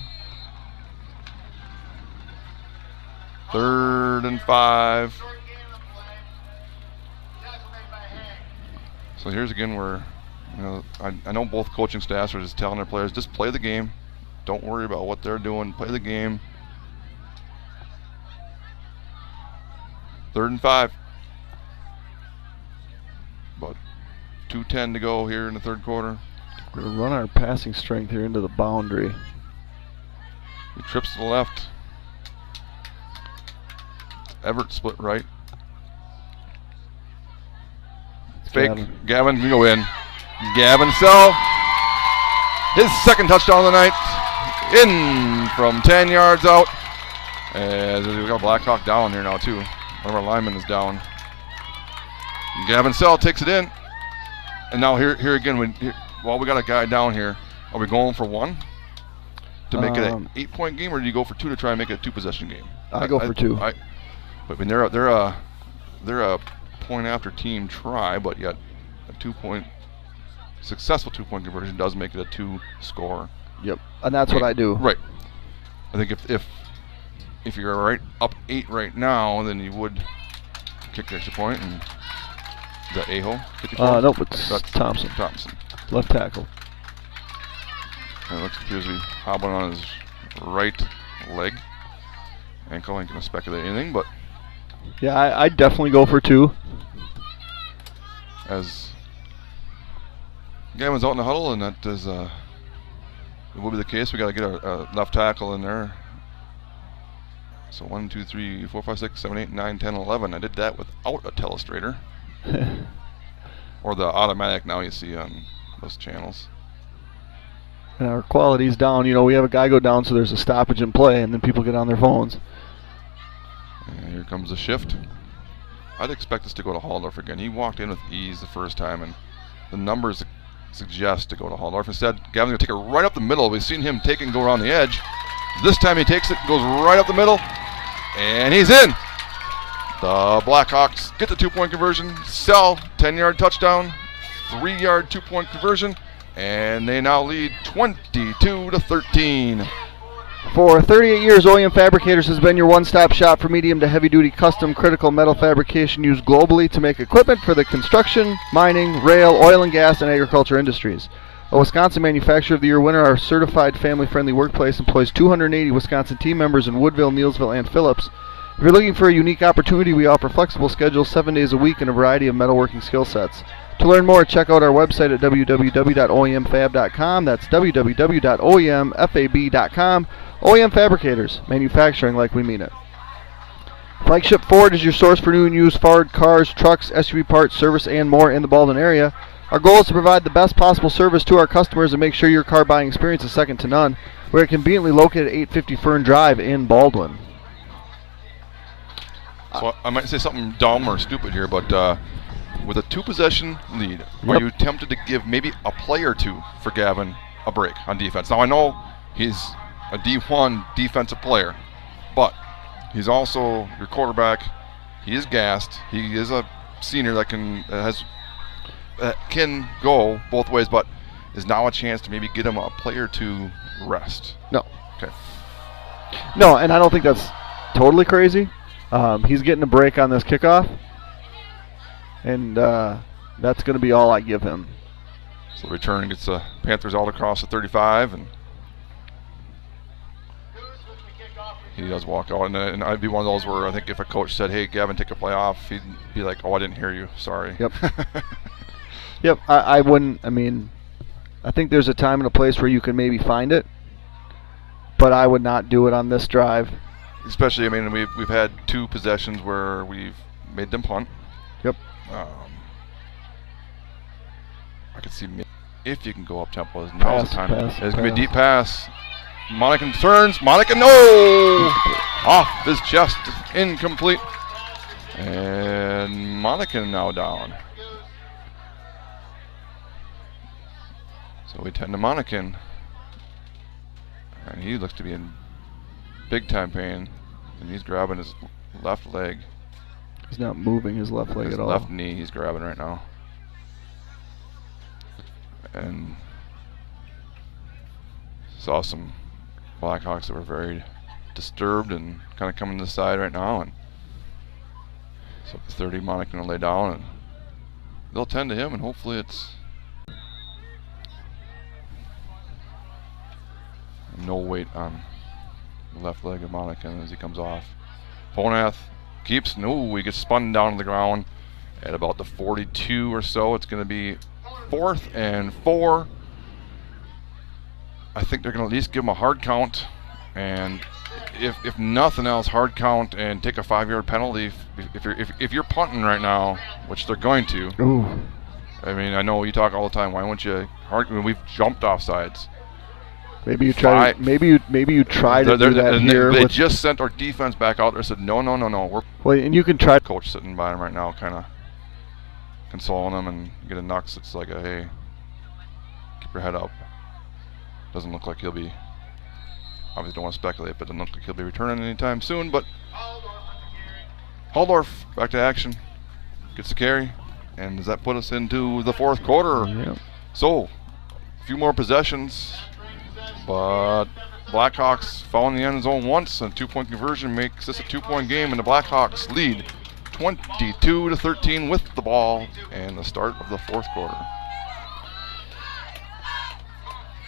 3rd and 5. So here's again where, I know both coaching staffs are just telling their players, just play the game. Don't worry about what they're doing. Play the game. 3rd and 5. About 2:10 to go here in the 3rd quarter. We're going to run our passing strength here into the boundary. He trips to the left. Everett split right. Fake. Gavin, we go in. Gavin Sell. His 2nd touchdown of the night. In from 10 yards out. As we got Blackhawk down here now too. One of our linemen is down. Gavin Sell takes it in. And now here again, we got a guy down here. Are we going for 1 to make it an 8-point game, or do you go for 2 to try and make it a 2-possession game? I go for 2. But I mean, they're a point after team try, but yet a successful 2-point conversion does make it a 2 score. Yep, and that's what I do. Right. I think if you're right up 8 right now, then you would kick the extra point. And is that Aho? Nope, it's Thompson. Left tackle. And it appears to be hobbling on his right leg. Ankle, ain't going to speculate anything, but yeah, I'd definitely go for 2. As Gavin's out in the huddle, and that is it will be the case. We got to get a left tackle in there. So 1, 2, 3, 4, 5, 6, 7, 8, 9, 10, 11. I did that without a telestrator. Or the automatic now you see on those channels. And our quality's down. We have a guy go down, so there's a stoppage in play, and then people get on their phones. And here comes the shift. I'd expect us to go to Haldorf again. He walked in with ease the first time, and the numbers suggest to go to Haldorf. Instead, Gavin's going to take it right up the middle. We've seen him take it and go around the edge. This time he takes it, goes right up the middle, and he's in. The Blackhawks get the 2-point conversion. Sell, 10-yard touchdown, 3-yard 2-point conversion, and they now lead 22-13. For 38 years, OEM Fabricators has been your one-stop shop for medium to heavy-duty custom critical metal fabrication used globally to make equipment for the construction, mining, rail, oil and gas, and agriculture industries. A Wisconsin Manufacturer of the Year winner, our certified family-friendly workplace employs 280 Wisconsin team members in Woodville, Neillsville, and Phillips. If you're looking for a unique opportunity, we offer flexible schedules 7 days a week and a variety of metalworking skill sets. To learn more, check out our website at www.oemfab.com. That's www.oemfab.com. OEM Fabricators, manufacturing like we mean it. Flagship Ford is your source for new and used Ford cars, trucks, SUV parts, service, and more in the Baldwin area. Our goal is to provide the best possible service to our customers and make sure your car buying experience is second to none. We're conveniently located at 850 Fern Drive in Baldwin. So I might say something dumb or stupid here, but with a 2-possession lead, are Yep. you tempted to give maybe a play or two for Gavin a break on defense? Now I know he's a D1 defensive player, but he's also your quarterback. He is gassed. He is a senior that can go both ways, but is now a chance to maybe get him a play or two rest. No. Okay. No, and I don't think that's totally crazy. He's getting a break on this kickoff, and that's going to be all I give him. So return gets the Panthers all across the 35, and he does walk out. And I'd be one of those where I think if a coach said, "Hey, Gavin, take a play off," he'd be like, "Oh, I didn't hear you. Sorry." Yep. Yep. I wouldn't. I mean, I think there's a time and a place where you can maybe find it, but I would not do it on this drive. Especially, I mean, we've had 2 possessions where we've made them punt. Yep. I could see if you can go up tempo. Now's the time. Pass, It's going to be a deep pass. Monacan turns. Monacan, no! Off his chest. Incomplete. And Monacan now down. So we tend to Monacan. And he looks to be in big time pain. And he's grabbing his left leg. He's not moving his left leg His at all. left knee he's grabbing right now. And saw some Blackhawks that were very disturbed and kind of coming to the side right now. And so the 30 Monacan will lay down and they'll tend to him, and hopefully it's no weight on the left leg of Monacan as he comes off. Ponath keeps, no, he gets spun down to the ground at about the 42 or so. It's going to be 4th and 4. I think they're going to at least give him a hard count, and if nothing else, hard count and take a 5-yard penalty. If you're punting right now, which they're going to. Ooh. I mean, I know you talk all the time. Why won't you hard? I mean, we've jumped off sides. Maybe you try. Maybe you try to do that here. They just sent our defense back out there and said, no. Well, and you can try. Coach sitting by him right now, kind of consoling him, and you get a Nux. It's like a, hey, keep your head up. Doesn't look like he'll be. Obviously, don't want to speculate, but doesn't look like he'll be returning anytime soon. But Haldorf back to action, gets the carry, and does that put us into the 4th quarter? Yeah. So, a few more possessions, but Blackhawks found the end zone once, and 2-point conversion makes this a 2-point game, and the Blackhawks lead 22-13 with the ball and the start of the 4th quarter.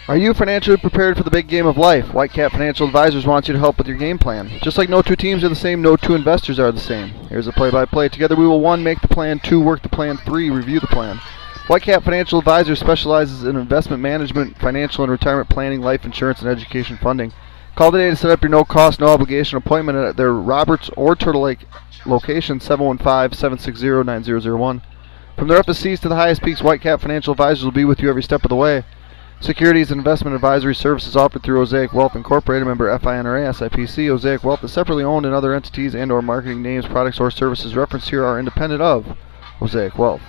Are you financially prepared for the big game of life? Whitecap Financial Advisors wants you to help with your game plan. Just like no 2 teams are the same, no 2 investors are the same. Here's a play-by-play. Together we will 1, make the plan, 2, work the plan, 3, review the plan. Whitecap Financial Advisors specializes in investment management, financial and retirement planning, life insurance, and education funding. Call today to set up your no-cost, no-obligation appointment at their Roberts or Turtle Lake location, 715-760-9001. From the roughest seas to the highest peaks, Whitecap Financial Advisors will be with you every step of the way. Securities and investment advisory services offered through Osaic Wealth Incorporated, member FINRA, SIPC. Osaic Wealth is separately owned, and other entities and or marketing names, products, or services referenced here are independent of Osaic Wealth.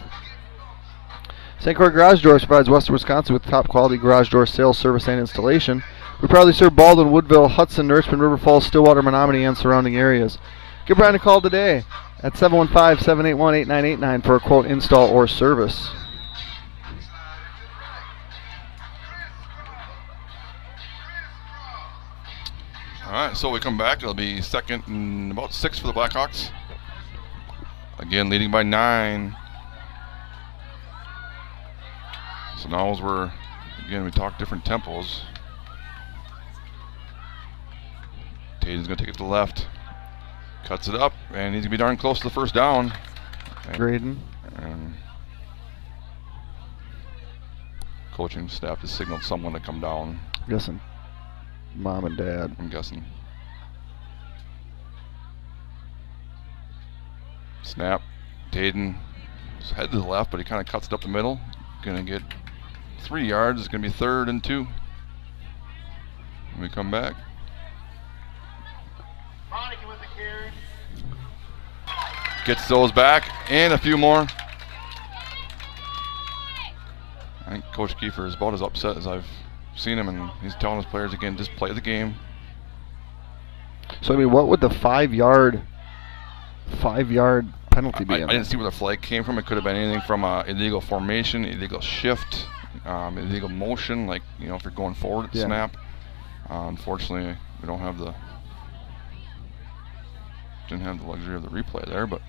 St. Croix Garage Doors provides Western Wisconsin with top quality garage door sales, service, and installation. We proudly serve Baldwin, Woodville, Hudson, Nourishment, River Falls, Stillwater, Menominee, and surrounding areas. Give Brian a call today at 715-781-8989 for a quote, install, or service. All right, so we come back. It'll be 2nd and about 6 for the Blackhawks. Again, leading by 9. So now as we talk different tempos. Tatum's going to take it to the left. Cuts it up, and he's going to be darn close to the first down. Graydon. And coaching staff has signaled someone to come down. I'm guessing mom and dad. I'm guessing. Snap. Taden is head to the left, but he kind of cuts it up the middle. Going to get 3 yards. It's going to be 3rd and 2. When we come back. Monica with the carry. Gets those back and a few more. I think Coach Kiefer is about as upset as I've seen him, and he's telling his players again, just play the game. So I mean, what would the 5-yard penalty be? I didn't see where the flag came from. It could have been anything from illegal formation, illegal shift, illegal motion, like, you know, if you're going forward at the snap. Unfortunately, we didn't have the luxury of the replay there, but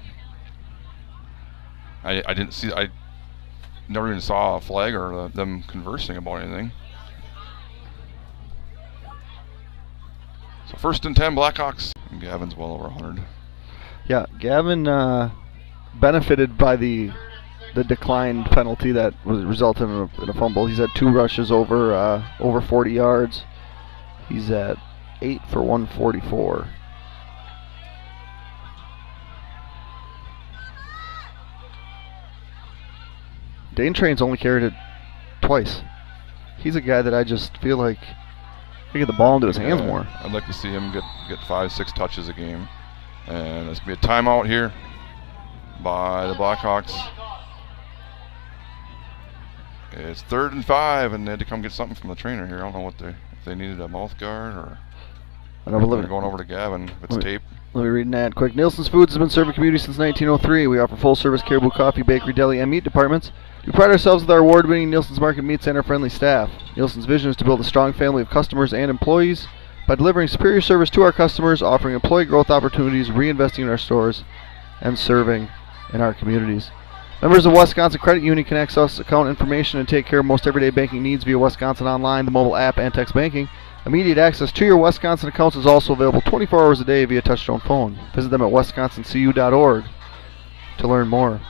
I didn't see. I never even saw a flag or them conversing about anything. So 1st and 10, Blackhawks. And Gavin's well over 100. Yeah, Gavin benefited by the declined penalty that resulted in a fumble. He's had 2 rushes over 40 yards. He's at 8 for 144. Dane Train's only carried it twice. He's a guy that I just feel like he get the ball into his hands more. I'd like to see him get 5-6 touches a game. And there's going to be a timeout here by the Blackhawks. It's 3rd and 5, and they had to come get something from the trainer here. I don't know if they needed a mouth guard or they're going over to Gavin. If it's tape. Let me read an ad quick. Nielsen's Foods has been serving community since 1903. We offer full-service Caribou Coffee, Bakery, Deli, and Meat departments. We pride ourselves with our award-winning Nielsen's Market Meat Center friendly staff. Nielsen's vision is to build a strong family of customers and employees by delivering superior service to our customers, offering employee growth opportunities, reinvesting in our stores, and serving in our communities. Members of Wisconsin Credit Union can access account information and take care of most everyday banking needs via Wisconsin Online, the mobile app, and text banking. Immediate access to your Wisconsin accounts is also available 24 hours a day via touch-tone phone. Visit them at wisconsincu.org to learn more.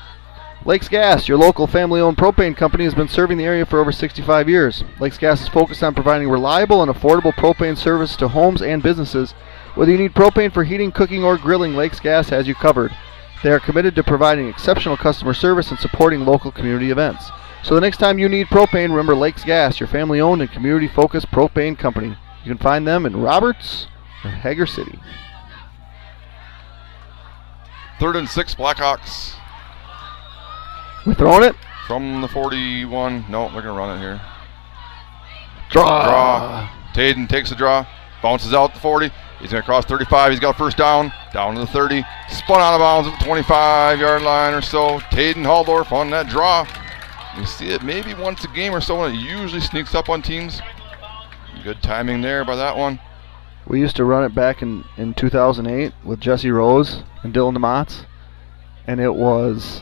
Lakes Gas, your local family-owned propane company, has been serving the area for over 65 years. Lakes Gas is focused on providing reliable and affordable propane service to homes and businesses. Whether you need propane for heating, cooking, or grilling, Lakes Gas has you covered. They are committed to providing exceptional customer service and supporting local community events. So the next time you need propane, remember Lakes Gas, your family-owned and community-focused propane company. You can find them in Roberts or Hager City. 3rd and 6, Blackhawks. We throwing it? From the 41. No, they're going to run it here. Draw. Taden takes the draw. Bounces out the 40. He's going to cross 35. He's got a first down. Down to the 30. Spun out of bounds at the 25-yard line or so. Taden Haldorf on that draw. You see it maybe once a game or so, and it usually sneaks up on teams. Good timing there by that one. We used to run it back in 2008 with Jesse Rose and Dylan DeMotts, and it was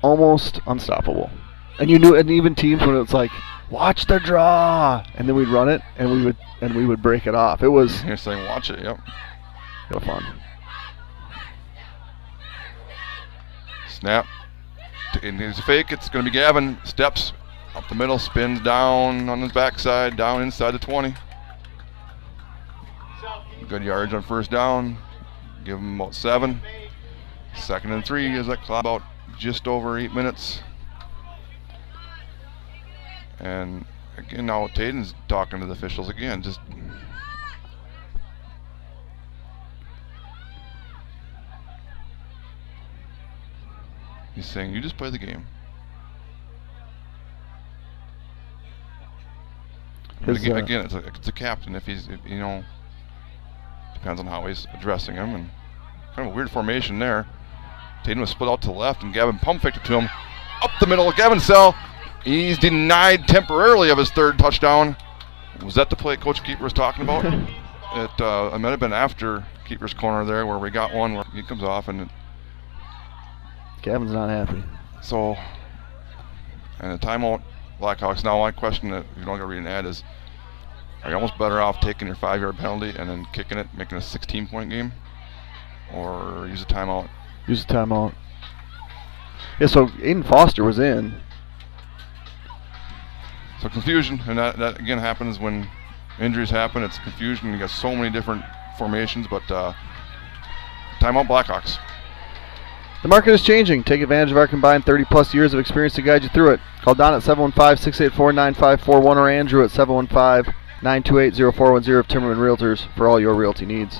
almost unstoppable. And you knew, and even teams when it's like, watch the draw, and then we'd run it, and we would break it off. It was. You're saying watch it, yep. Real fun. Snap. And he's a fake. It's going to be Gavin. Steps up the middle, spins down on his backside, down inside the 20. Good yards on first down. Give him about 7. 2nd and 3 is that clock about just over 8 minutes. And again, now Taden's talking to the officials again. Just he's saying, you just play the game. Again, it's a captain. If you know, depends on how he's addressing him, and kind of a weird formation there. Taden was split out to the left, and Gavin pump faked it to him up the middle. Gavin Sell, he's denied temporarily of his 3rd touchdown. Was that the play Coach Keeper was talking about? It might have been after Keeper's corner there, where we got one where he comes off, and Gavin's not happy. So, and a timeout. Blackhawks. Now, my question that you don't got to read an ad is, are you almost better off taking your 5-yard penalty and then kicking it, making a 16-point game, or use a timeout? Use a timeout. Yeah, so Aiden Foster was in. So confusion, and that again happens when injuries happen. It's confusion. You got so many different formations, but timeout Blackhawks. The market is changing. Take advantage of our combined 30-plus years of experience to guide you through it. Call Don at 715-684-9541 or Andrew at 715-928-0410 of Timmerman Realtors for all your realty needs.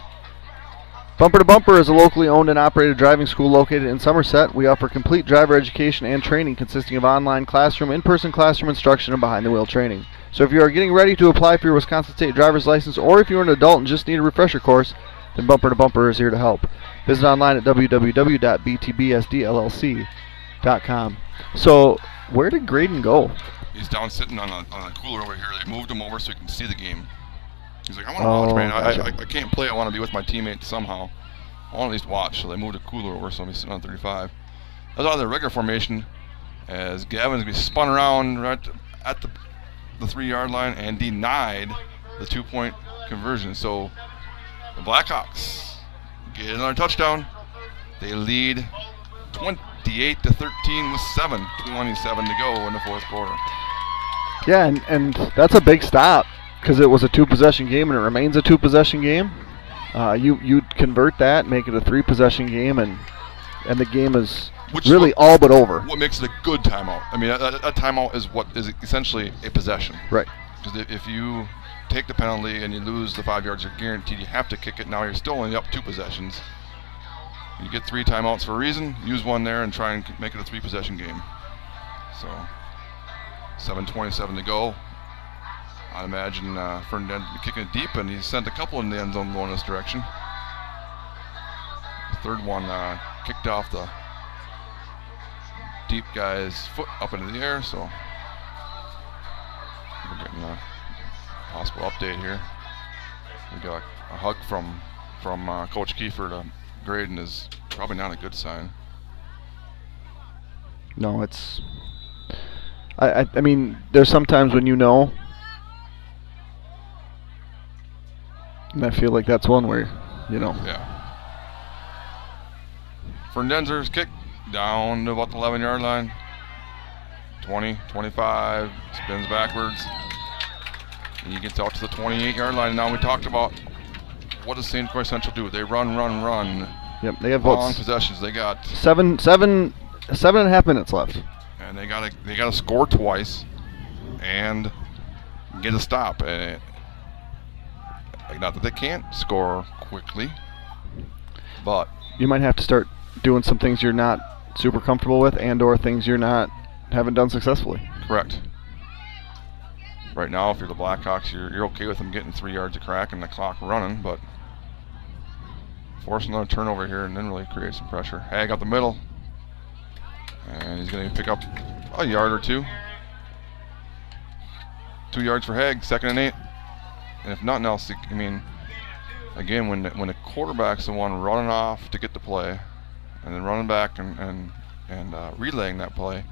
Bumper to Bumper is a locally owned and operated driving school located in Somerset. We offer complete driver education and training consisting of online classroom, in-person classroom instruction, and behind-the-wheel training. So if you are getting ready to apply for your Wisconsin State driver's license, or if you're an adult and just need a refresher course, then Bumper to Bumper is here to help. Visit online at www.btbsdllc.com. So where did Graydon go? He's down sitting on a cooler over here. They moved him over so he can see the game. He's like, I want to watch, man. Gotcha. I can't play. I want to be with my teammates somehow. I want to at least watch. So they moved the cooler over, so he's sitting on 35. That's out of the regular formation as Gavin's going to be spun around right at the 3-yard line and denied the 2-point conversion. So the Blackhawks get another touchdown. They lead 28-13 with 7:27 to go in the fourth quarter. Yeah, and that's a big stop because it was a 2-possession game and it remains a 2-possession game. You convert that, make it a 3-possession game, and the game is really all but over. What makes it a good timeout? I mean, a timeout is what is essentially a possession. Right. Because if you take the penalty and you lose the 5 yards, you're guaranteed you have to kick it. Now you're still only up 2 possessions. You get 3 timeouts for a reason. Use one there and try and make it a 3-possession game. So 7:27 to go. I'd imagine Ferdinand will be kicking it deep, and he's sent a couple in the end zone going this direction. The third one kicked off the deep guy's foot up into the air, so we're getting a possible update here. We got a hug from Coach Kiefer to Graydon is probably not a good sign. No, it's. I mean, there's sometimes when you know, and I feel like that's one where, you know. Yeah. Fernandez's kick down to about the 11-yard line. 20, 25, spins backwards. And he gets out to the 28-yard line. Now we talked about what does St. Croix Central do? They run. Yep, they have long possessions. They got 7.5 minutes left. And they gotta score twice and get a stop. Not that they can't score quickly, but You might have to start doing some things you're not super comfortable with, and/or things haven't done successfully. correct. Right now, if you're the Blackhawks, you're okay with them getting 3 yards of crack and the clock running, but force another turnover here and then really create some pressure. Hag up the middle, and he's going to pick up a yard or 2. 2 yards for Hag, 2nd and 8. And if nothing else, I mean, again, when the quarterback's the one running off to get the play, and then running back and relaying that play,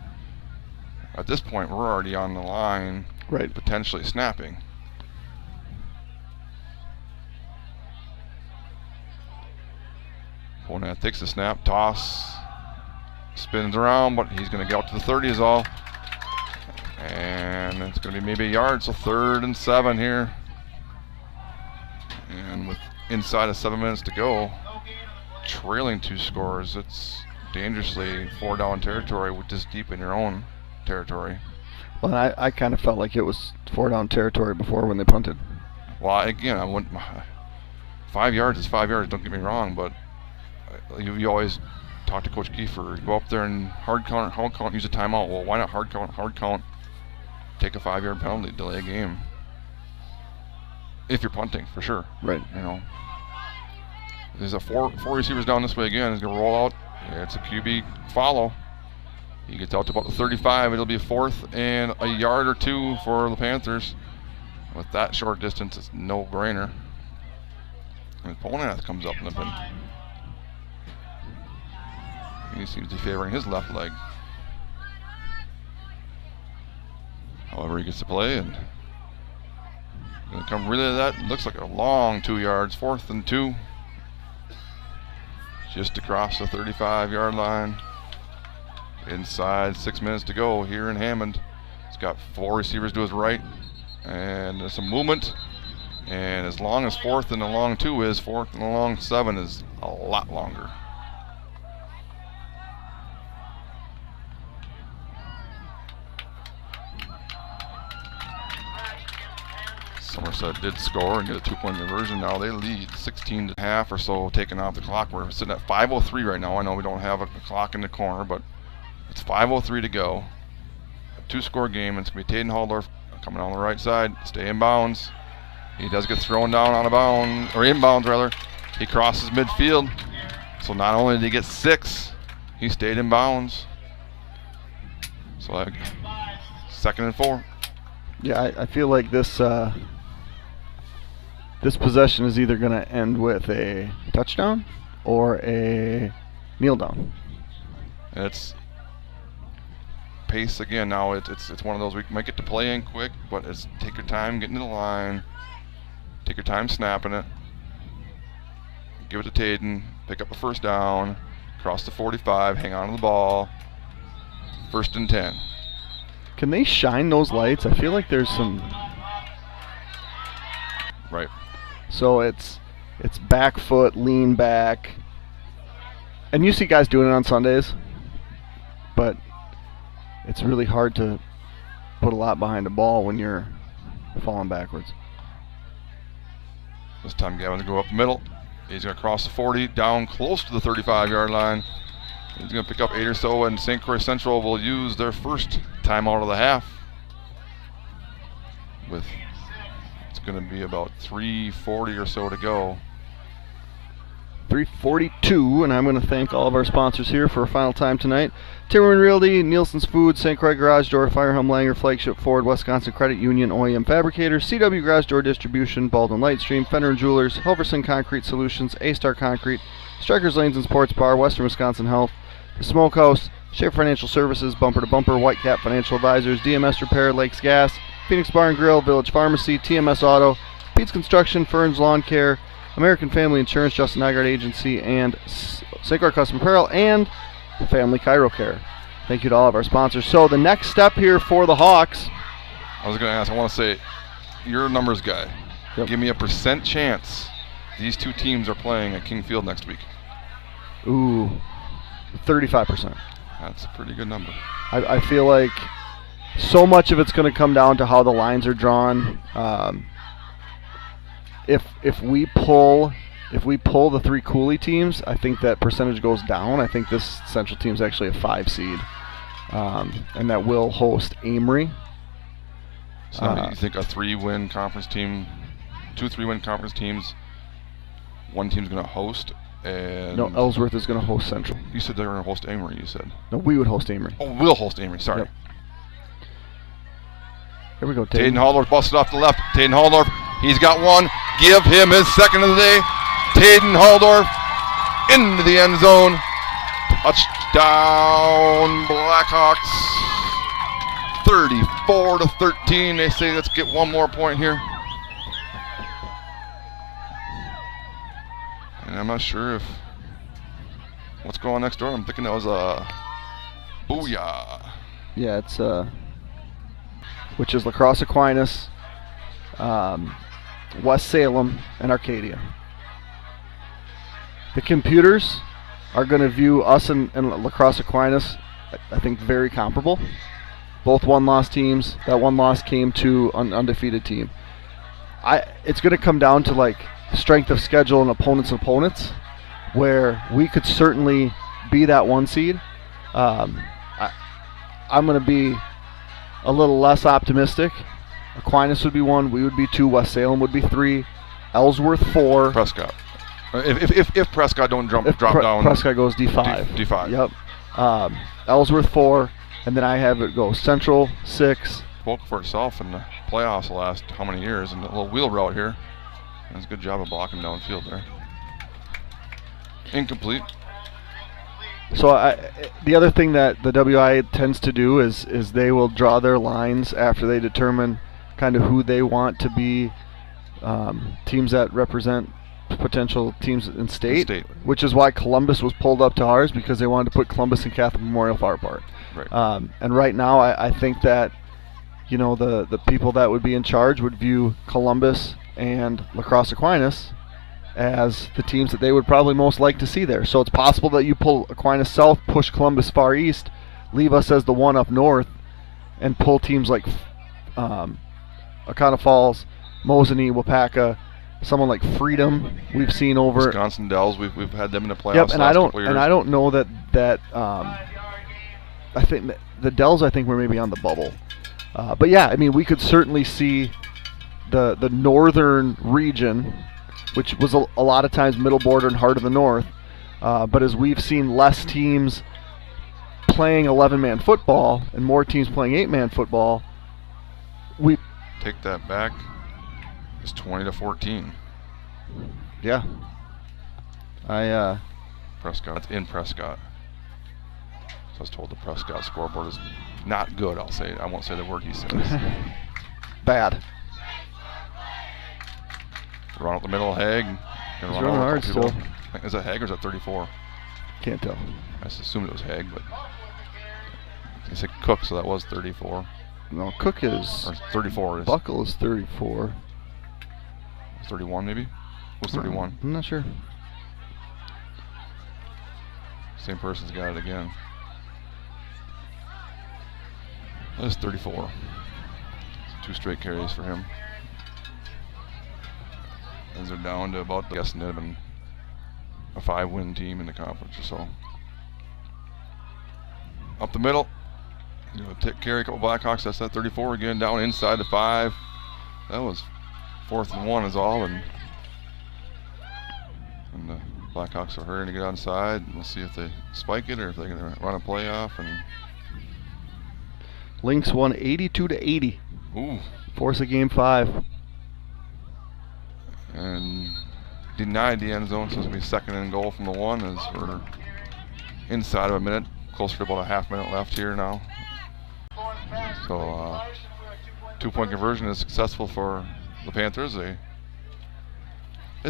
at this point we're already on the line, Right. potentially snapping. Bonat takes the snap, toss, spins around, but he's going to get out to the 30 is all. And it's going to be maybe a yard, so 3rd and 7 here. And with inside of 7 minutes to go, trailing 2 scores, it's dangerously 4-down territory with this deep in your own territory. Well, I kind of felt like it was 4-down territory before when they punted. Well, again, 5 yards is 5 yards, don't get me wrong, but you always talk to Coach Kiefer, go up there and hard count, use a timeout. Well, why not hard count, take a 5-yard penalty, delay a game. If you're punting, for sure. Right. You know. There's a four receivers down this way again. He's going to roll out. Yeah, it's a QB follow. He gets out to about the 35. It'll be a 4th and a yard or 2 for the Panthers. With that short distance, it's no-brainer. And Polnath comes up in the bin. He seems to be favoring his left leg. However, he gets to play, and going to come really to that. Looks like a long 2 yards. 4th and 2. Just across the 35-yard line. Inside 6 minutes to go here in Hammond. He's got 4 receivers to his right, and there's some movement. And as long as 4th and a long 2 is, 4th and a long 7 is a lot longer. Somerset did score and get a 2-point conversion. Now they lead 16.5 or so taken off the clock. We're sitting at 5:03 right now. I know we don't have a clock in the corner, but it's 5:03 to go. A 2-score game. It's going to be Taden Haldorf coming on the right side. Stay in bounds. He does get thrown down out of bounds, or inbounds rather. He crosses midfield. So not only did he get 6, he stayed in bounds. So like 2nd and 4. Yeah, I feel like this this possession is either going to end with a touchdown or a kneel down. And it's pace again. Now it's one of those we might get to play in quick, but it's take your time getting to the line, take your time snapping it, give it to Taden, pick up a 1st down, cross the 45, hang on to the ball, 1st and 10. Can they shine those lights? I feel like there's some. Right. So it's back foot, lean back. And you see guys doing it on Sundays, but it's really hard to put a lot behind a ball when you're falling backwards. This time Gavin's going to go up the middle. He's going to cross the 40, down close to the 35-yard line. He's going to pick up 8 or so, and St. Croix Central will use their first timeout of the half. With it's going to be about 3:40 or so to go. 3:42, and I'm going to thank all of our sponsors here for a final time tonight. Timmerman Realty, Nielsen's Food, St. Croix Garage Door, Firehelm Langer, Flagship Ford, Wisconsin Credit Union, OEM Fabricators, CW Garage Door Distribution, Baldwin Lightstream, Fenner & Jewelers, Hilverson Concrete Solutions, A-Star Concrete, Strikers Lanes and Sports Bar, Western Wisconsin Health, The Smokehouse, Schaefer Financial Services, Bumper to Bumper, Whitecap Financial Advisors, DMS Repair, Lakes Gas, Phoenix Bar and Grill, Village Pharmacy, TMS Auto, Pete's Construction, Ferns Lawn Care, American Family Insurance, Justin Nygaard Agency, and St. Croix Custom Apparel, and Family Chiro Care. Thank you to all of our sponsors. So the next step here for the Hawks. I was going to ask, I want to say, you're a numbers guy. Yep. Give me a % chance these 2 teams are playing at King Field next week. Ooh, 35%. That's a pretty good number. I feel like so much of it's going to come down to how the lines are drawn. If we pull the 3 Cooley teams, I think that percentage goes down. I think this Central team is actually a 5 seed, and that will host Amory. So you think a 3-win conference team, 2 3-win conference teams, one team's going to host? And No, Ellsworth is going to host Central. You said they're going to host Amory, you said. No, we would host Amory. Oh, we'll host Amory, sorry. Yep. Here we go, Taden Haldorf busted off the left. Taden Haldorf, he's got one. Give him his 2nd of the day. Taden Haldorf into the end zone. Touchdown, Blackhawks. 34-13. They say let's get one more point here. And I'm not sure if what's going on next door. I'm thinking that was a booyah. Yeah, it's which is La Crosse Aquinas, West Salem, and Arcadia. The computers are going to view us and La Crosse Aquinas, I think, very comparable. Both one-loss teams. That one loss came to an undefeated team. It's going to come down to like strength of schedule and opponents, where we could certainly be that 1 seed. I'm going to be a little less optimistic. Aquinas would be 1, we would be 2, West Salem would be 3, Ellsworth 4. Prescott. If Prescott don't drop down. Prescott goes D5. D5. Yep. Ellsworth 4, and then I have it go Central 6. Spoke for itself in the playoffs the last how many years, and a little wheel route here. That's a good job of blocking downfield there. Incomplete. So the other thing that the WI tends to do is they will draw their lines after they determine kind of who they want to be teams that represent potential teams in state, which is why Columbus was pulled up to ours, because they wanted to put Columbus and Catholic Memorial far apart. Right. And right now I think that you know, the people that would be in charge would view Columbus and Lacrosse Aquinas as the teams that they would probably most like to see there. So it's possible that you pull Aquinas South, push Columbus far east, leave us as the one up north, and pull teams like Okata Falls, Mosinee, Wapaka, someone like Freedom we've seen over. Wisconsin Dells, we've had them in the playoffs. Yep, and last I don't couple years. and I don't know that I think that the Dells I think were maybe on the bubble, but yeah, I mean we could certainly see the northern region, which was a lot of times middle border and heart of the north, but as we've seen less teams playing 11-man football and more teams playing 8-man football, we take that back. It's 20-14. Yeah. Prescott. It's in Prescott. So I was told the Prescott scoreboard is not good. I won't say the word he says. Bad. Run up the middle, Haig. He's running hard still. Is that Haig or is that 34? Can't tell. I just assumed it was Haig, but I said Cook, so that was 34. No, Cook is. Or 34 is. Buckle is 34. 31 maybe? What's 31? I'm not sure. Same person's got it again. That's 34. 2 straight carries for him. As they're down to about, I guess, they've been a 5-win team in the conference or so. Up the middle. Take carry, a couple Blackhawks. That's that 34 again. Down inside the 5. That was 4th and 1 is all, and the Blackhawks are hurrying to get onside. We'll see if they spike it or if they're going to run a playoff. And Lynx won 82-80. Ooh. Force of game 5. And denied the end zone, so it's going to be 2nd and goal from the 1 as we're inside of a minute, closer to about a half minute left here now. So 2-point conversion is successful for the Panthers. They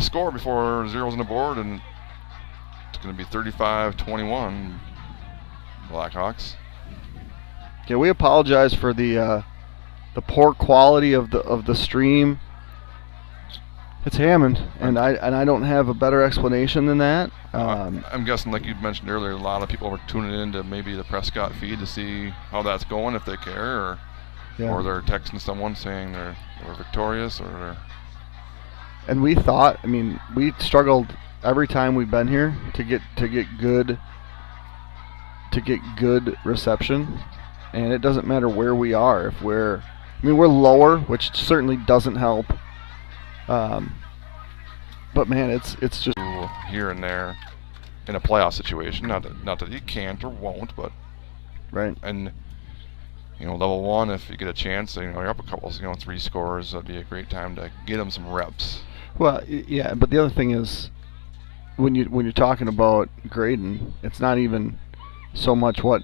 score before zeros on the board, and it's going to be 35-21 Blackhawks. Yeah, we apologize for the poor quality of the stream. It's Hammond, and I don't have a better explanation than that. I'm guessing, like you mentioned earlier, a lot of people are tuning in to maybe the Prescott feed to see how that's going, if they care, or they're texting someone saying they're victorious, or. And we thought, I mean, we struggled every time we've been here to get good reception, and it doesn't matter where we are. If we're lower, which certainly doesn't help. But man, it's just here and there in a playoff situation. Not that you can't or won't, but right. And level 1, if you get a chance, you're up a couple, 3 scores. That'd be a great time to get them some reps. Well, yeah, but the other thing is, when you're talking about grading, it's not even so much what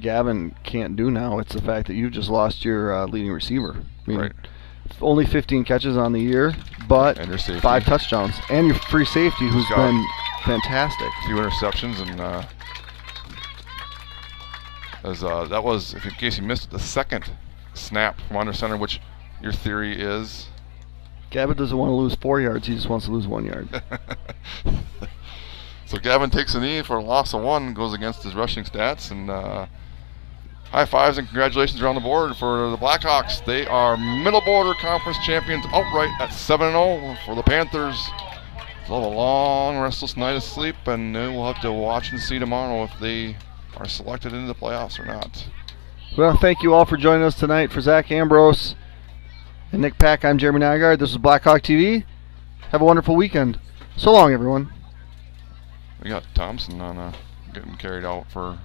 Gavin can't do now. It's the fact that you just lost your leading receiver. I mean, right. Only 15 catches on the year, but 5 touchdowns, and your free safety, who's been fantastic. A few interceptions, and that was, in case you missed it, the 2nd snap from under center, which your theory is. Gavin doesn't want to lose 4 yards; he just wants to lose 1 yard. So Gavin takes a knee for a loss of 1, goes against his rushing stats, and high fives and congratulations around the board for the Blackhawks. They are middle border conference champions outright at 7-0 for the Panthers. They'll have a long, restless night of sleep, and we'll have to watch and see tomorrow if they are selected into the playoffs or not. Well, thank you all for joining us tonight. For Zach Ambrose and Nick Pack, I'm Jeremy Nygaard. This is Blackhawk TV. Have a wonderful weekend. So long, everyone. We got Thompson on getting carried out for